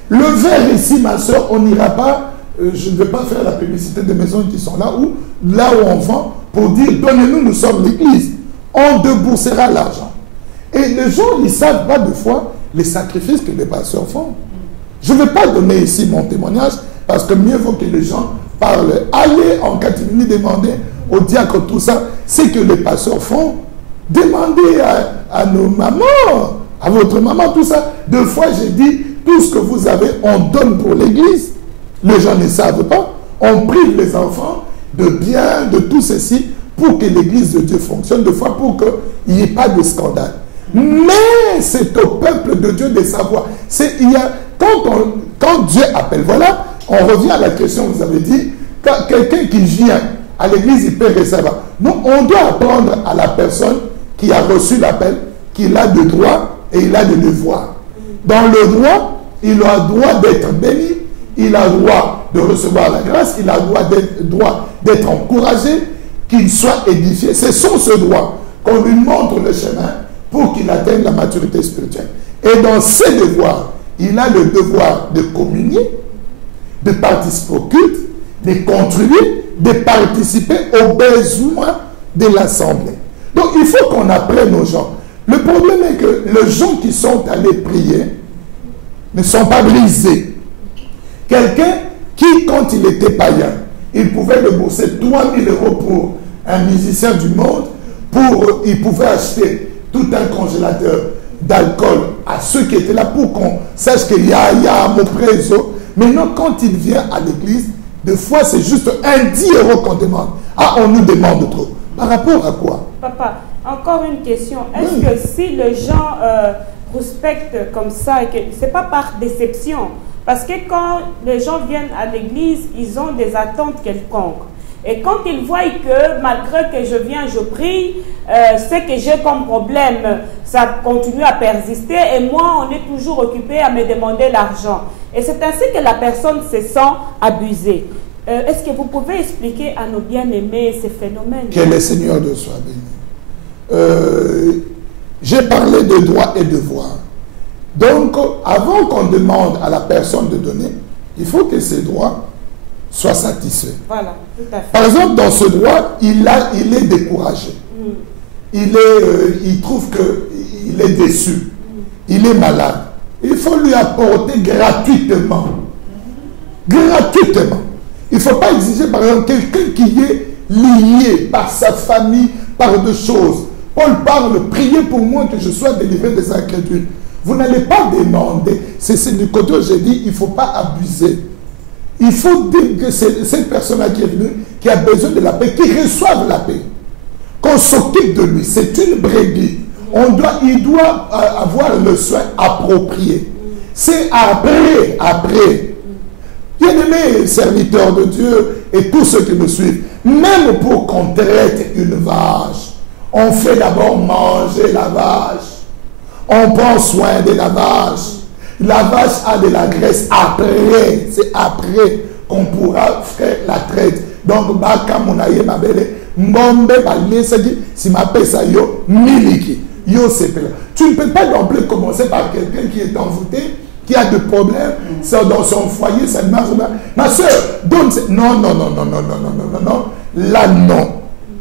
Le verre ici, ma soeur, on n'ira pas, je ne vais pas faire la publicité des maisons qui sont là où on vend pour dire, donnez-nous, nous sommes l'église. On déboursera l'argent. Et les gens, ils ne savent pas de fois les sacrifices que les pasteurs font. Je ne vais pas donner ici mon témoignage parce que mieux vaut que les gens parlent. Allez en catimini demander au diacre tout ça. C'est que les pasteurs font. Demandez à nos mamans, à votre maman, tout ça. Deux fois, j'ai dit, tout ce que vous avez, on donne pour l'église. Les gens ne savent pas. On prive les enfants de bien, de tout ceci, pour que l'église de Dieu fonctionne, deux fois pour qu'il n'y ait pas de scandale. Mais c'est au peuple de Dieu de savoir. Quand Dieu appelle, voilà, on revient à la question que vous avez dit, quand quelqu'un qui vient à l'église, il peut recevoir. Non, on doit apprendre à la personne qui a reçu l'appel, qu'il a de droit et il a de devoir. Dans le droit, il a le droit d'être béni, il a le droit de recevoir la grâce, il a le droit d'être encouragé, qu'il soit édifié. C'est sur ce droit qu'on lui montre le chemin pour qu'il atteigne la maturité spirituelle. Et dans ses devoirs, il a le devoir de communier, de participer au culte, de contribuer, de participer aux besoins de l'assemblée. Donc il faut qu'on apprenne aux gens. Le problème est que les gens qui sont allés prier ne sont pas brisés. Quelqu'un qui, quand il était païen, il pouvait débourser 3000 € pour un musicien du monde, il pouvait acheter tout un congélateur d'alcool à ceux qui étaient là pour qu'on sache qu'il y a mon préso. Maintenant, quand il vient à l'église, des fois, c'est juste un 10 € qu'on demande. Ah, on nous demande trop. Par rapport à quoi? Papa, encore une question. Est-ce que si les gens respectent comme ça, et que ce n'est pas par déception? Parce que quand les gens viennent à l'église, ils ont des attentes quelconques. Et quand ils voient que malgré que je viens, je prie, ce que j'ai comme problème, ça continue à persister et moi, on est toujours occupé à me demander l'argent. Et c'est ainsi que la personne se sent abusée. Est-ce que vous pouvez expliquer à nos bien-aimés ces phénomènes? Que le Seigneur de soit béni. J'ai parlé de droits et devoirs. Donc, avant qu'on demande à la personne de donner, il faut que ces droits soient satisfaits. Voilà, tout à fait. Par exemple, dans ce droit, il est découragé. Il trouve qu'il est déçu. Il est malade. Il faut lui apporter gratuitement. Gratuitement. Il ne faut pas exiger, par exemple, quelqu'un qui est lié par sa famille, par deux choses. Paul parle, priez pour moi que je sois délivré des incrédules. Vous n'allez pas demander. C'est du côté où j'ai dit, il ne faut pas abuser. Il faut dire que c'est cette personne-là qui est venue, qui a besoin de la paix, qui reçoive la paix. Qu'on s'occupe de lui. C'est une brebis. Il doit avoir le soin approprié. C'est après. Bien-aimés serviteurs de Dieu et tous ceux qui me suivent, même pour qu'on traite une vache, on fait d'abord manger la vache. On prend soin de la vache. La vache a de la graisse après. C'est après qu'on pourra faire la traite. Donc, baka monaye mabele, ngombe balesagi, si ma pesa yo, miliki. Yo sepela. Tu ne peux pas non plus commencer par quelqu'un qui est envoûté, qui a des problèmes, dans son foyer, ça ne marche pas. Ma soeur, donne. Non. Là, non.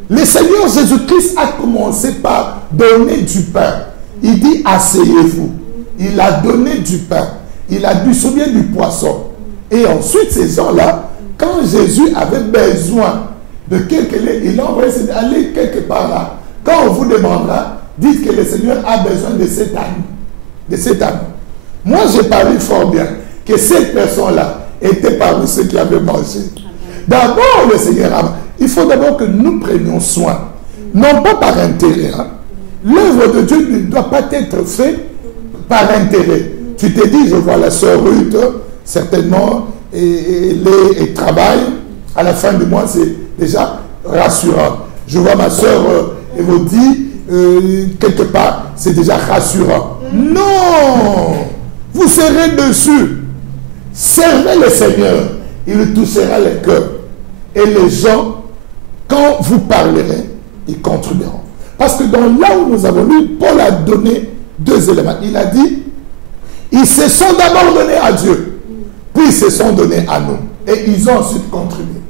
Le Seigneur Jésus-Christ a commencé par donner du pain. Il dit, asseyez-vous. Il a donné du pain. Il a distribué du poisson. Et ensuite, ces gens-là, quand Jésus avait besoin de quelque chose, il a envoyé aller quelque part là. Quand on vous demandera, dites que le Seigneur a besoin de cet âme. Moi, j'ai parlé fort bien que cette personne-là était parmi ceux qui avaient mangé. D'abord, le Seigneur a... Il faut d'abord que nous prenions soin. Non pas par intérêt. L'œuvre de Dieu ne doit pas être faite par intérêt. Tu t'es dit, je vois la sœur Ruth, certainement, et travaille. À la fin du mois, c'est déjà rassurant. Je vois ma sœur Elodie, quelque part, c'est déjà rassurant. Non! Vous serez dessus. Servez le Seigneur. Il touchera les cœurs. Et les gens, quand vous parlerez, ils contribueront. Parce que dans là où nous avons lu, Paul a donné 2 éléments. Il a dit, ils se sont d'abord donnés à Dieu, puis ils se sont donnés à nous. Et ils ont ensuite contribué.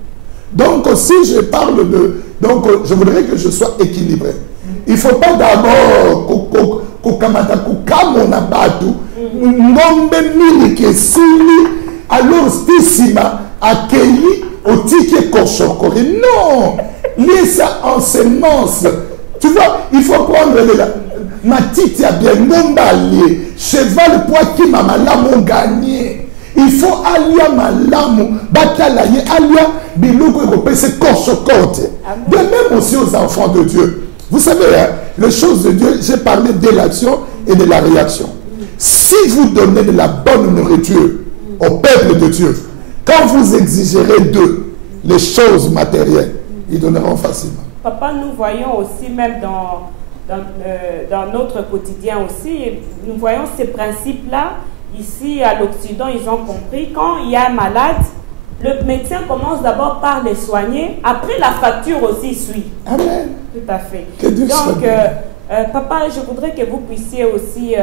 Donc, si je parle de... Donc, je voudrais que je sois équilibré. Il ne faut pas d'abord alors stima accueilli au ticket cochokori. Non, laisse en semence Tu vois, il faut prendre ma tite a bien mombalier, cheval poids qui m'a malamon gagné. Il faut alia malamu, batalaye, alia biloko européen, c'est corse-corte. De même aussi aux enfants de Dieu. Vous savez, hein, les choses de Dieu, j'ai parlé de l'action et de la réaction. Si vous donnez de la bonne nourriture au peuple de Dieu, quand vous exigerez d'eux les choses matérielles, ils donneront facilement. Papa, nous voyons aussi, même dans notre quotidien aussi, nous voyons ces principes-là. Ici, à l'Occident, ils ont compris. Quand il y a un malade, le médecin commence d'abord par les soigner. Après, la facture aussi suit. Amen. Tout à fait. Donc, papa, je voudrais que vous puissiez aussi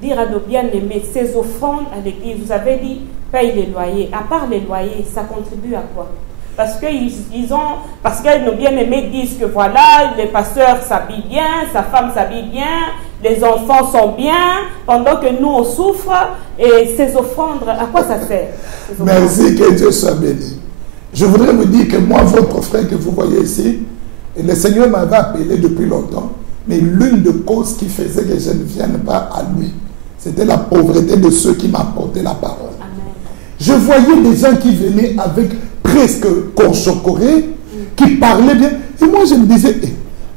dire à nos bien-aimés, ces offrandes à l'église, vous avez dit, paye les loyers. À part les loyers, ça contribue à quoi? Parce que nos bien-aimés disent que voilà, les pasteurs s'habillent bien, sa femme s'habille bien, les enfants sont bien, pendant que nous on souffre, et ces offrandes, à quoi ça sert? Merci, que Dieu soit béni. Je voudrais vous dire que moi, votre frère que vous voyez ici, le Seigneur m'avait appelé depuis longtemps, mais l'une des causes qui faisait que je ne vienne pas à lui, c'était la pauvreté de ceux qui m'apportaient la parole. Amen. Je voyais des gens qui venaient avec presque conchocoré, qui parlaient bien. Et moi, je me disais,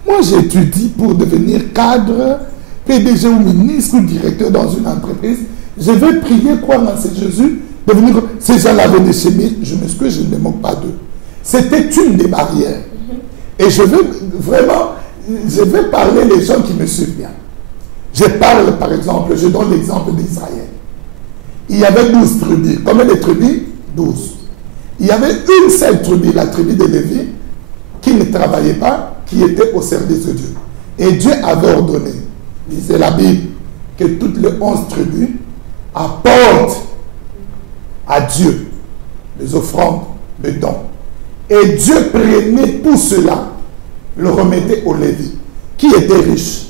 moi, j'étudie pour devenir cadre, PDG ou ministre ou directeur dans une entreprise. Je vais prier, croire en Jésus, devenir. Ces gens-là venaient chez moi, je m'excuse, je ne me moque pas d'eux. C'était une des barrières. Et je vais parler les gens qui me suivent bien. Je parle, par exemple, je donne l'exemple d'Israël. Il y avait 12 tribus. Combien de tribus? 12. Il y avait une seule tribu, la tribu de Lévi, qui ne travaillait pas, qui était au service de Dieu. Et Dieu avait ordonné, disait la Bible, que toutes les 11 tribus apportent à Dieu les offrandes, les dons. Et Dieu prenait tout cela, le remettait aux Lévi, qui étaient riches.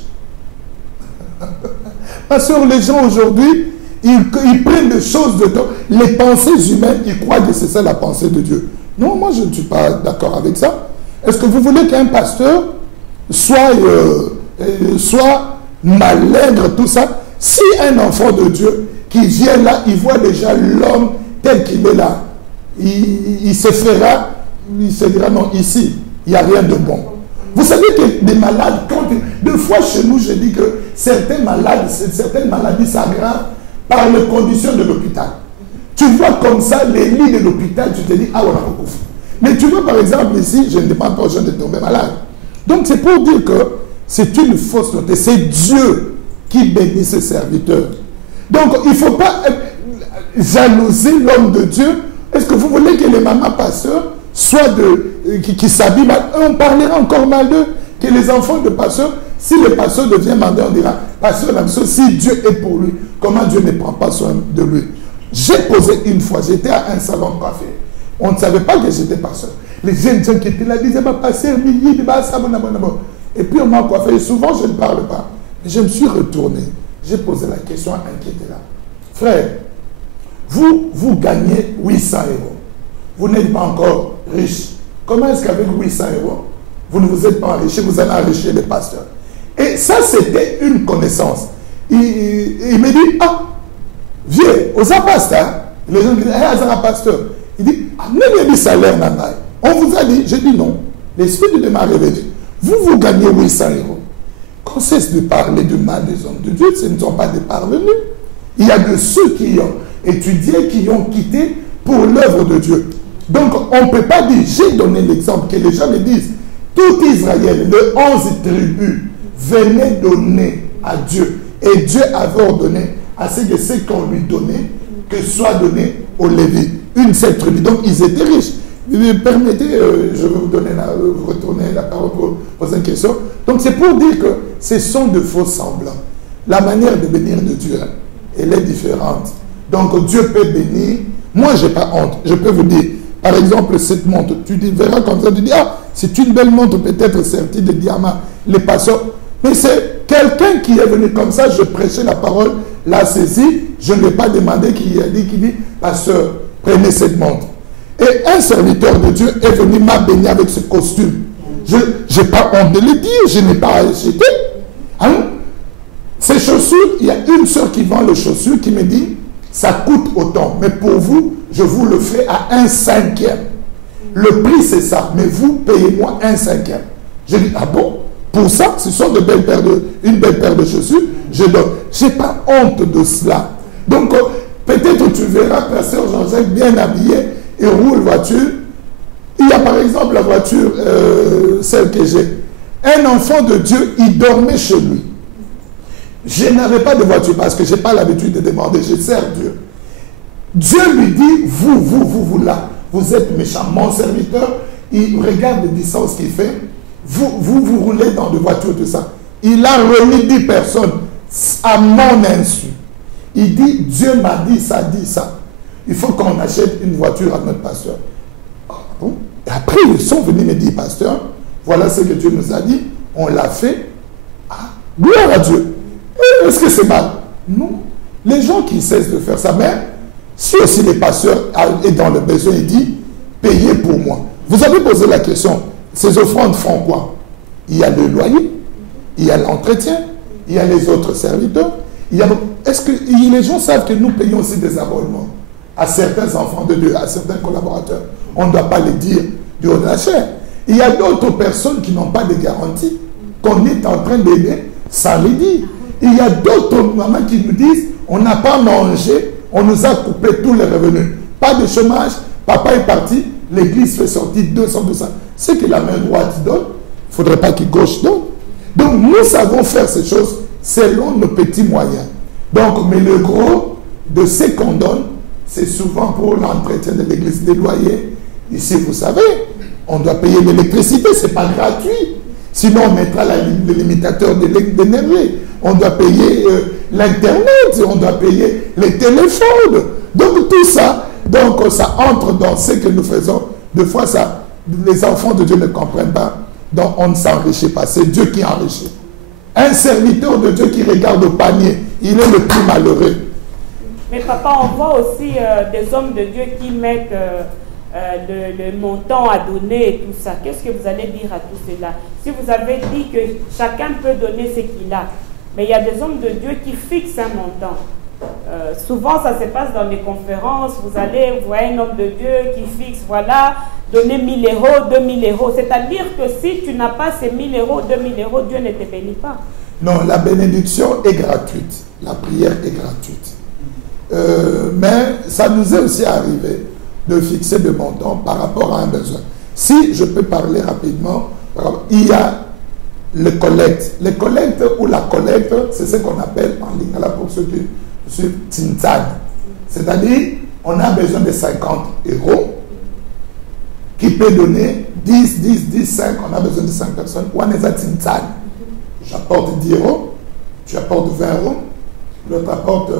Parce que les gens aujourd'hui, ils prennent des choses de Dieu. Les pensées humaines, ils croient que c'est ça la pensée de Dieu. Non, moi je ne suis pas d'accord avec ça. Est-ce que vous voulez qu'un pasteur soit malingre, tout ça? Si un enfant de Dieu qui vient là, il voit déjà l'homme tel qu'il est là, il se fera, il se dira non, ici, il n'y a rien de bon. Vous savez que des malades, deux fois chez nous, je dis que certaines maladies s'aggravent par les conditions de l'hôpital. Tu vois comme ça les lits de l'hôpital, tu te dis, ah voilà, mais tu vois par exemple ici, je ne demande pas aux gens de tomber malade. Donc c'est pour dire que c'est une fausse note. C'est Dieu qui bénit ses serviteurs. Donc il ne faut pas jalouser l'homme de Dieu. Est-ce que vous voulez que les mamans pasteurs soient qui s'habillent mal? On parlera encore mal d'eux. Que les enfants de pasteurs, si le pasteur devient mandé, on dira, pasteur, si Dieu est pour lui, comment Dieu ne prend pas soin de lui? J'ai posé une fois, j'étais à un salon de coiffure. On ne savait pas que j'étais pasteur. Les jeunes gens qui étaient là disaient, pasteur, et puis on m'a coiffé. Et souvent, je ne parle pas. Mais je me suis retourné. J'ai posé la question à un qui était là. Frère, vous gagnez 800 €. Vous n'êtes pas encore riche. Comment est-ce qu'avec 800 €, vous ne vous êtes pas enrichi, vous allez enrichir les pasteurs? Et ça, c'était une connaissance. Il me dit, viens, aux pasteur. Les gens disent, pasteur. Il dit, même le salaire n'a pas. On vous a dit, j'ai dit non. L'Esprit de Dieu m'a révélé. Vous gagnez 800 €. Qu'on cesse de parler du mal des hommes de Dieu, ce ne sont pas des parvenus. Il y a de ceux qui ont étudié, qui ont quitté pour l'œuvre de Dieu. Donc, on ne peut pas dire, j'ai donné l'exemple, que les gens me disent, tout Israël, les 11 tribus, venaient donner à Dieu. Et Dieu avait ordonné à ce qu'on lui donnait, que soit donné aux Lévites. Une seule tribu. Donc, ils étaient riches. Permettez, je vais vous retourner la parole pour poser une question. Donc, c'est pour dire que ce sont de faux semblants. La manière de bénir de Dieu, elle est différente. Donc, Dieu peut bénir. Moi, je n'ai pas honte. Je peux vous dire, par exemple, cette montre, tu verras comme ça, tu dis, c'est une belle montre, peut-être sertie de diamants, les pasteurs. Mais c'est quelqu'un qui est venu comme ça, je prêchais la parole, l'a saisi, je ne l'ai pas demandé, qui dit, pasteur, prenez cette montre. Et un serviteur de Dieu est venu m'a béni avec ce costume. Je n'ai pas honte de le dire, je n'ai pas acheté. Hein? Ces chaussures, il y a une sœur qui vend les chaussures qui me dit, ça coûte autant, mais pour vous, je vous le fais à 1/5. Le prix c'est ça, mais vous payez-moi 1/5. Je dis, ah bon? Pour ça, ce sont une belle paire de chaussures, je donne. Je n'ai pas honte de cela. Donc, peut-être tu verras la sœur Jean-Jacques bien habillée et roule voiture. Il y a par exemple la voiture, celle que j'ai. Un enfant de Dieu, il dormait chez lui. Je n'avais pas de voiture parce que je n'ai pas l'habitude de demander, je sers Dieu. Dieu lui dit, vous là, vous êtes méchant. Mon serviteur, il regarde les distances qu'il fait. Vous roulez dans des voitures, tout ça. Il a remis 10 personnes à mon insu. Il dit, Dieu m'a dit ça, dit ça. Il faut qu'on achète une voiture à notre pasteur. Ah, bon? Et après, ils sont venus me dire, pasteur, voilà ce que Dieu nous a dit. On l'a fait. Ah, gloire à Dieu. Est-ce que c'est mal? Non. Les gens qui cessent de faire ça, mais si aussi les pasteurs est dans le besoin, il dit, payez pour moi. Vous avez posé la question, ces offrandes font quoi? Il y a le loyer, il y a l'entretien, il y a les autres serviteurs. Est-ce que les gens savent que nous payons aussi des abonnements à certains enfants de Dieu, à certains collaborateurs? On ne doit pas les dire du haut de la chair. Il y a d'autres personnes qui n'ont pas de garantie, qu'on est en train d'aider sans les dire. Il y a d'autres mamans qui nous disent, on n'a pas mangé, on nous a coupé tous les revenus. Pas de chômage, papa est parti, l'église fait sortir 200. Ce que la main droite donne, il ne faudrait pas que gauche donne. Donc nous savons faire ces choses selon nos petits moyens. Donc, mais le gros de ce qu'on donne, c'est souvent pour l'entretien de l'église, des loyers. Ici, vous savez, on doit payer l'électricité, ce n'est pas gratuit. Sinon, on mettra le limitateur d'énergie. On doit payer l'Internet, on doit payer les téléphones. Donc tout ça, ça entre dans ce que nous faisons. Des fois, ça, les enfants de Dieu ne comprennent pas. Donc on ne s'enrichit pas. C'est Dieu qui enrichit. Un serviteur de Dieu qui regarde au panier, il est le plus malheureux. Mais papa, on voit aussi des hommes de Dieu qui mettent le montant à donner et tout ça. Qu'est-ce que vous allez dire à tout cela? Si vous avez dit que chacun peut donner ce qu'il a, mais il y a des hommes de Dieu qui fixent un montant. Souvent, ça se passe dans les conférences. Vous voyez un homme de Dieu qui fixe, voilà, donner 1000 euros, 2000 euros. C'est-à-dire que si tu n'as pas ces 1000 euros, 2000 euros, Dieu ne te bénit pas. Non, la bénédiction est gratuite. La prière est gratuite. Mais ça nous est aussi arrivé de fixer des montants par rapport à un besoin. Si je peux parler rapidement, il y a le collecte. Le collecte ou la collecte, c'est ce qu'on appelle en lingala pour ceux qui sur Tintan. C'est-à-dire, on a besoin de 50 euros qui peut donner 10, 5, on a besoin de 5 personnes. On est à Tintan. J'apporte 10 euros, tu apportes 20 euros, l'autre apporte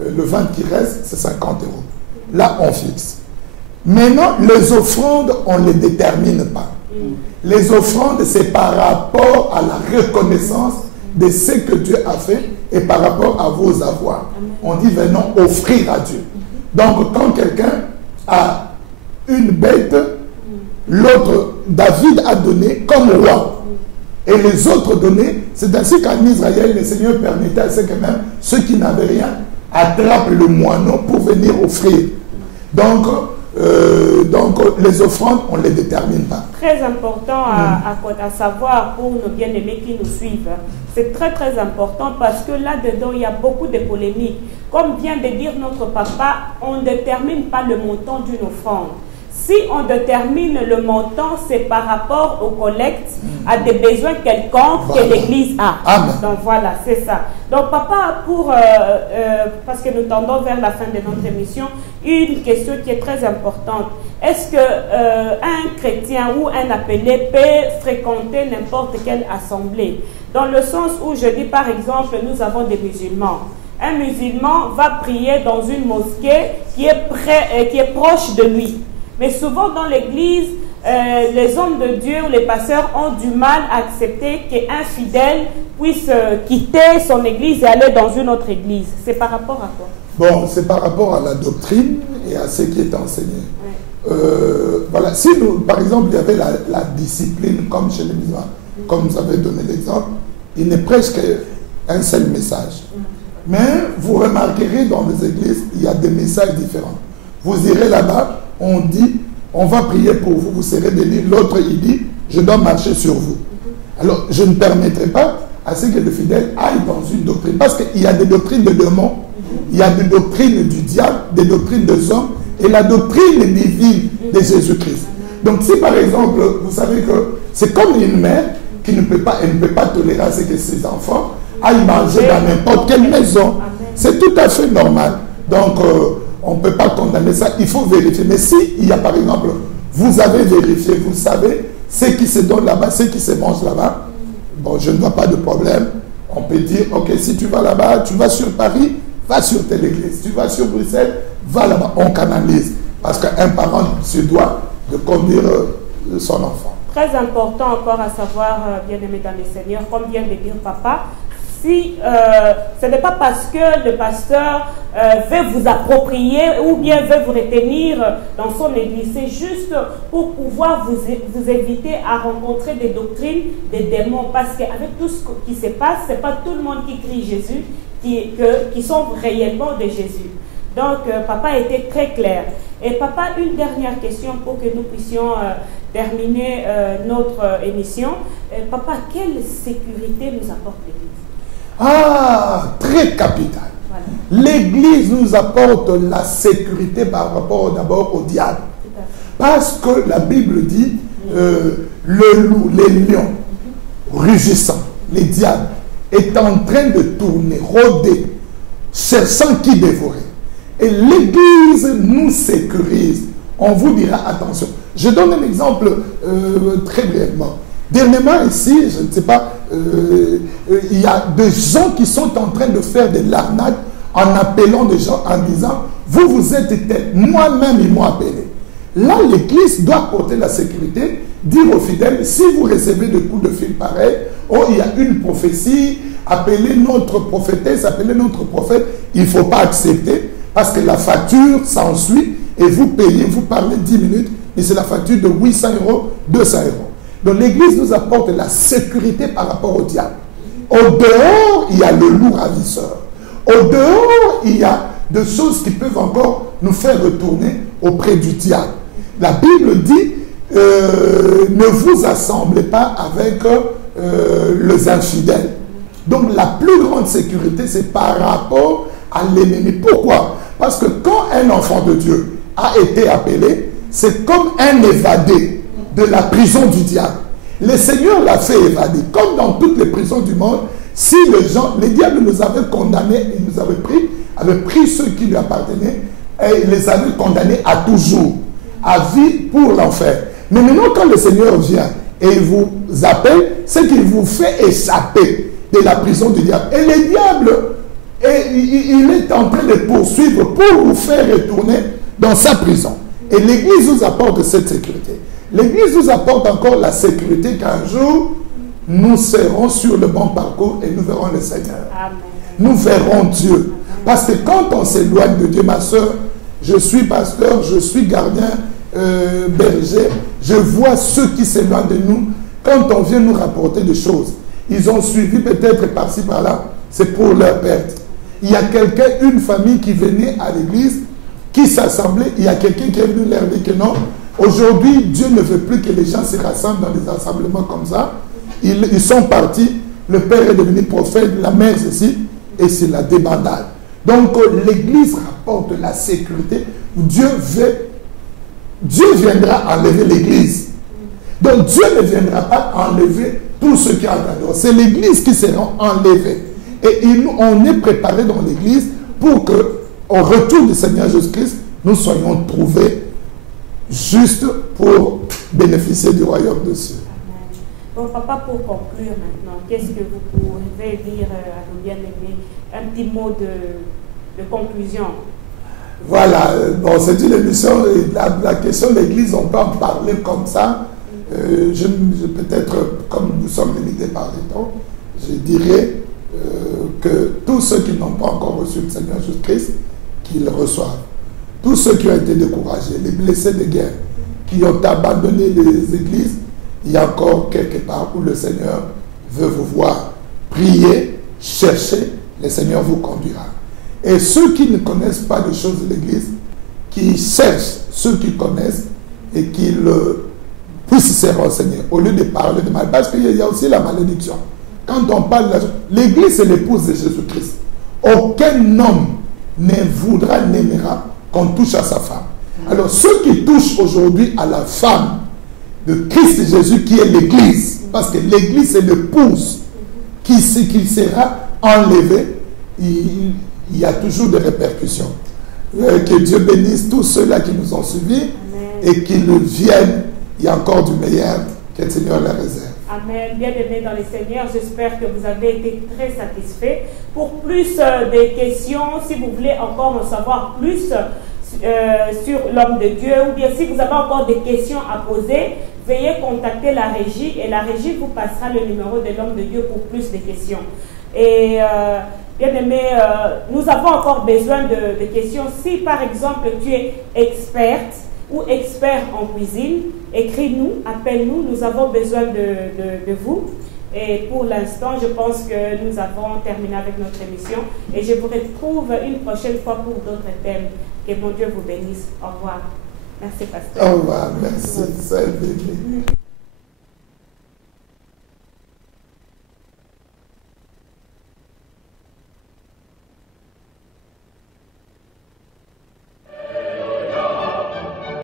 le 20 qui reste, c'est 50 euros. Là, on fixe. Maintenant, les offrandes, on ne les détermine pas. Les offrandes, c'est par rapport à la reconnaissance de ce que Dieu a fait et par rapport à vos avoirs. On dit venons offrir à Dieu. Donc, quand quelqu'un a une bête, l'autre, David a donné comme roi. Et les autres donnaient, c'est ainsi qu'en Israël, le Seigneur permettait à ce que même ceux qui n'avaient rien attrapent le moineau pour venir offrir. Donc, les offrandes, on ne les détermine pas. Très important à savoir pour nos bien-aimés qui nous suivent. C'est très très important parce que là-dedans, il y a beaucoup de polémiques. Comme vient de dire notre papa, on ne détermine pas le montant d'une offrande. Si on détermine le montant, c'est par rapport aux collectes, à des besoins quelconques que l'Église a. Amen. Donc voilà, c'est ça. Donc papa, parce que nous tendons vers la fin de notre émission, une question qui est très importante. Est-ce qu'un chrétien ou un appelé peut fréquenter n'importe quelle assemblée? Dans le sens où je dis par exemple, nous avons des musulmans. Un musulman va prier dans une mosquée qui est proche de lui. Mais souvent dans l'église, les hommes de Dieu ou les pasteurs ont du mal à accepter qu'un fidèle puisse quitter son église et aller dans une autre église. C'est par rapport à quoi? Bon, c'est par rapport à la doctrine et à ce qui est enseigné. Oui. voilà, si nous, par exemple, il y avait la discipline comme chez les musulmans, comme vous avez donné l'exemple, il n'est presque un seul message. Mais vous remarquerez dans les églises, il y a des messages différents. Vous irez là-bas, on dit, on va prier pour vous, vous serez bénis. L'autre, il dit, je dois marcher sur vous. Alors, je ne permettrai pas à ce que le fidèle aille dans une doctrine. Parce qu'il y a des doctrines de démons, il y a des doctrines du diable, des doctrines des hommes, et la doctrine divine de Jésus-Christ. Donc, si par exemple, vous savez que c'est comme une mère qui ne peut pas tolérer à ce que ses enfants aillent manger dans n'importe quelle maison. C'est tout à fait normal. Donc, on ne peut pas condamner ça. Il faut vérifier. Mais si il y a par exemple, vous avez vérifié, vous savez ce qui se donne là-bas, ce qui se mange là-bas, bon, je ne vois pas de problème. On peut dire, ok, si tu vas là-bas, tu vas sur Paris, va sur telle église. Tu vas sur Bruxelles, va là-bas. On canalise. Parce qu'un parent se doit de conduire son enfant. Très important encore à savoir, bien-aimés dans les Seigneurs, comme vient de dire papa, si ce n'est pas parce que le pasteur veut vous approprier ou bien veut vous retenir dans son église, c'est juste pour pouvoir vous éviter à rencontrer des doctrines des démons, parce qu'avec tout ce qui se passe, ce n'est pas tout le monde qui crie Jésus, qui sont réellement de Jésus. Donc, papa était très clair. Et papa, une dernière question pour que nous puissions terminer notre émission. Papa, quelle sécurité nous apporte l'Église? Ah, très capital. Voilà. L'Église nous apporte la sécurité par rapport d'abord au diable. Parce que la Bible dit, le loup, les lions, rugissant, les diables, est en train de tourner, rôder, cherchant qui dévorer. Et l'Église nous sécurise. On vous dira attention. Je donne un exemple très brièvement. Dernièrement ici, je ne sais pas, il y a des gens qui sont en train de faire de l'arnaque en appelant des gens en disant, vous êtes tel, moi-même ils m'ont appelé. Là, l'Église doit porter la sécurité, dire aux fidèles, si vous recevez des coups de fil pareils, oh, il y a une prophétie, appelez notre prophétesse, appelez notre prophète, il ne faut pas accepter, parce que la facture s'ensuit, et vous payez, vous parlez 10 minutes, et c'est la facture de 800 €, 200 €. Donc l'Église nous apporte la sécurité par rapport au diable. Au dehors, il y a le loup ravisseur. Au dehors, il y a des choses qui peuvent encore nous faire retourner auprès du diable. La Bible dit, ne vous assemblez pas avec les infidèles. Donc la plus grande sécurité, c'est par rapport à l'ennemi. Pourquoi? Parce que quand un enfant de Dieu a été appelé, c'est comme un évadé de la prison du diable. Le Seigneur l'a fait évader. Comme dans toutes les prisons du monde, si les diables nous avaient condamnés, ils nous avaient pris ceux qui lui appartenaient et les avaient condamnés à toujours, à vie pour l'enfer. Mais maintenant, quand le Seigneur vient et il vous appelle, c'est qu'il vous fait échapper de la prison du diable. Et le diable, il est en train de poursuivre pour vous faire retourner dans sa prison. Et l'Église nous apporte cette sécurité. L'Église nous apporte encore la sécurité qu'un jour, nous serons sur le bon parcours et nous verrons le Seigneur. Amen. Nous verrons Dieu. Parce que quand on s'éloigne de Dieu, ma soeur, je suis pasteur, je suis gardien, berger, je vois ceux qui s'éloignent de nous. Quand on vient nous rapporter des choses, ils ont suivi peut-être par-ci, par-là, c'est pour leur perte. Il y a quelqu'un, une famille qui venait à l'église, qui s'assemblait, il y a quelqu'un qui est venu leur dire que non, aujourd'hui, Dieu ne veut plus que les gens se rassemblent dans des rassemblements comme ça. Ils sont partis, le père est devenu prophète, la mère ceci, et c'est la débandade. Donc l'église rapporte la sécurité. Dieu viendra enlever l'église. Donc Dieu ne viendra pas enlever tout ce qui est en dehors. C'est l'église qui sera enlevée. Et on est préparé dans l'église pour que, au retour du Seigneur Jésus-Christ, nous soyons trouvés justes pour bénéficier du royaume de Dieu. Bon, papa, pour conclure maintenant, qu'est-ce que vous pouvez dire à nos bien-aimés? Un petit mot de conclusion. Voilà, bon, c'est une émission, la question de l'Église, on peut en parler comme ça. Peut-être, comme nous sommes limités par le temps, je dirais que tous ceux qui n'ont pas encore reçu le Seigneur Jésus-Christ, qu'ils le reçoivent. tous ceux qui ont été découragés, les blessés de guerre, qui ont abandonné les églises, il y a encore quelque part où le Seigneur veut vous voir. Prier, chercher, le Seigneur vous conduira. Et ceux qui ne connaissent pas les choses de l'église, qui cherchent ceux qui connaissent et qu'ils puissent se renseigner, au lieu de parler de mal, parce qu'il y a aussi la malédiction. Quand on parle de l'église, c'est l'épouse de Jésus-Christ. Aucun homme ne voudra, n'aimera qu'on touche à sa femme. Alors, ceux qui touchent aujourd'hui à la femme de Christ Jésus, qui est l'église, parce que l'église, c'est l'épouse qui sera enlevée, il y a toujours des répercussions. Que Dieu bénisse tous ceux-là qui nous ont suivis. Amen. Et qu'ils viennent. Il y a encore du meilleur que le Seigneur leur réserve. Amen. Bien-aimés dans le Seigneur, j'espère que vous avez été très satisfaits. Pour plus de questions, si vous voulez encore en savoir plus sur l'homme de Dieu, ou bien si vous avez encore des questions à poser, veuillez contacter la régie et la régie vous passera le numéro de l'homme de Dieu pour plus de questions. Et bien-aimé, nous avons encore besoin de questions. Si par exemple tu es experte ou expert en cuisine, écris-nous, appelle-nous, nous avons besoin de vous. Et pour l'instant, je pense que nous avons terminé avec notre émission et je vous retrouve une prochaine fois pour d'autres thèmes. Que mon Dieu vous bénisse. Au revoir. Merci, pasteur. Au revoir. Merci.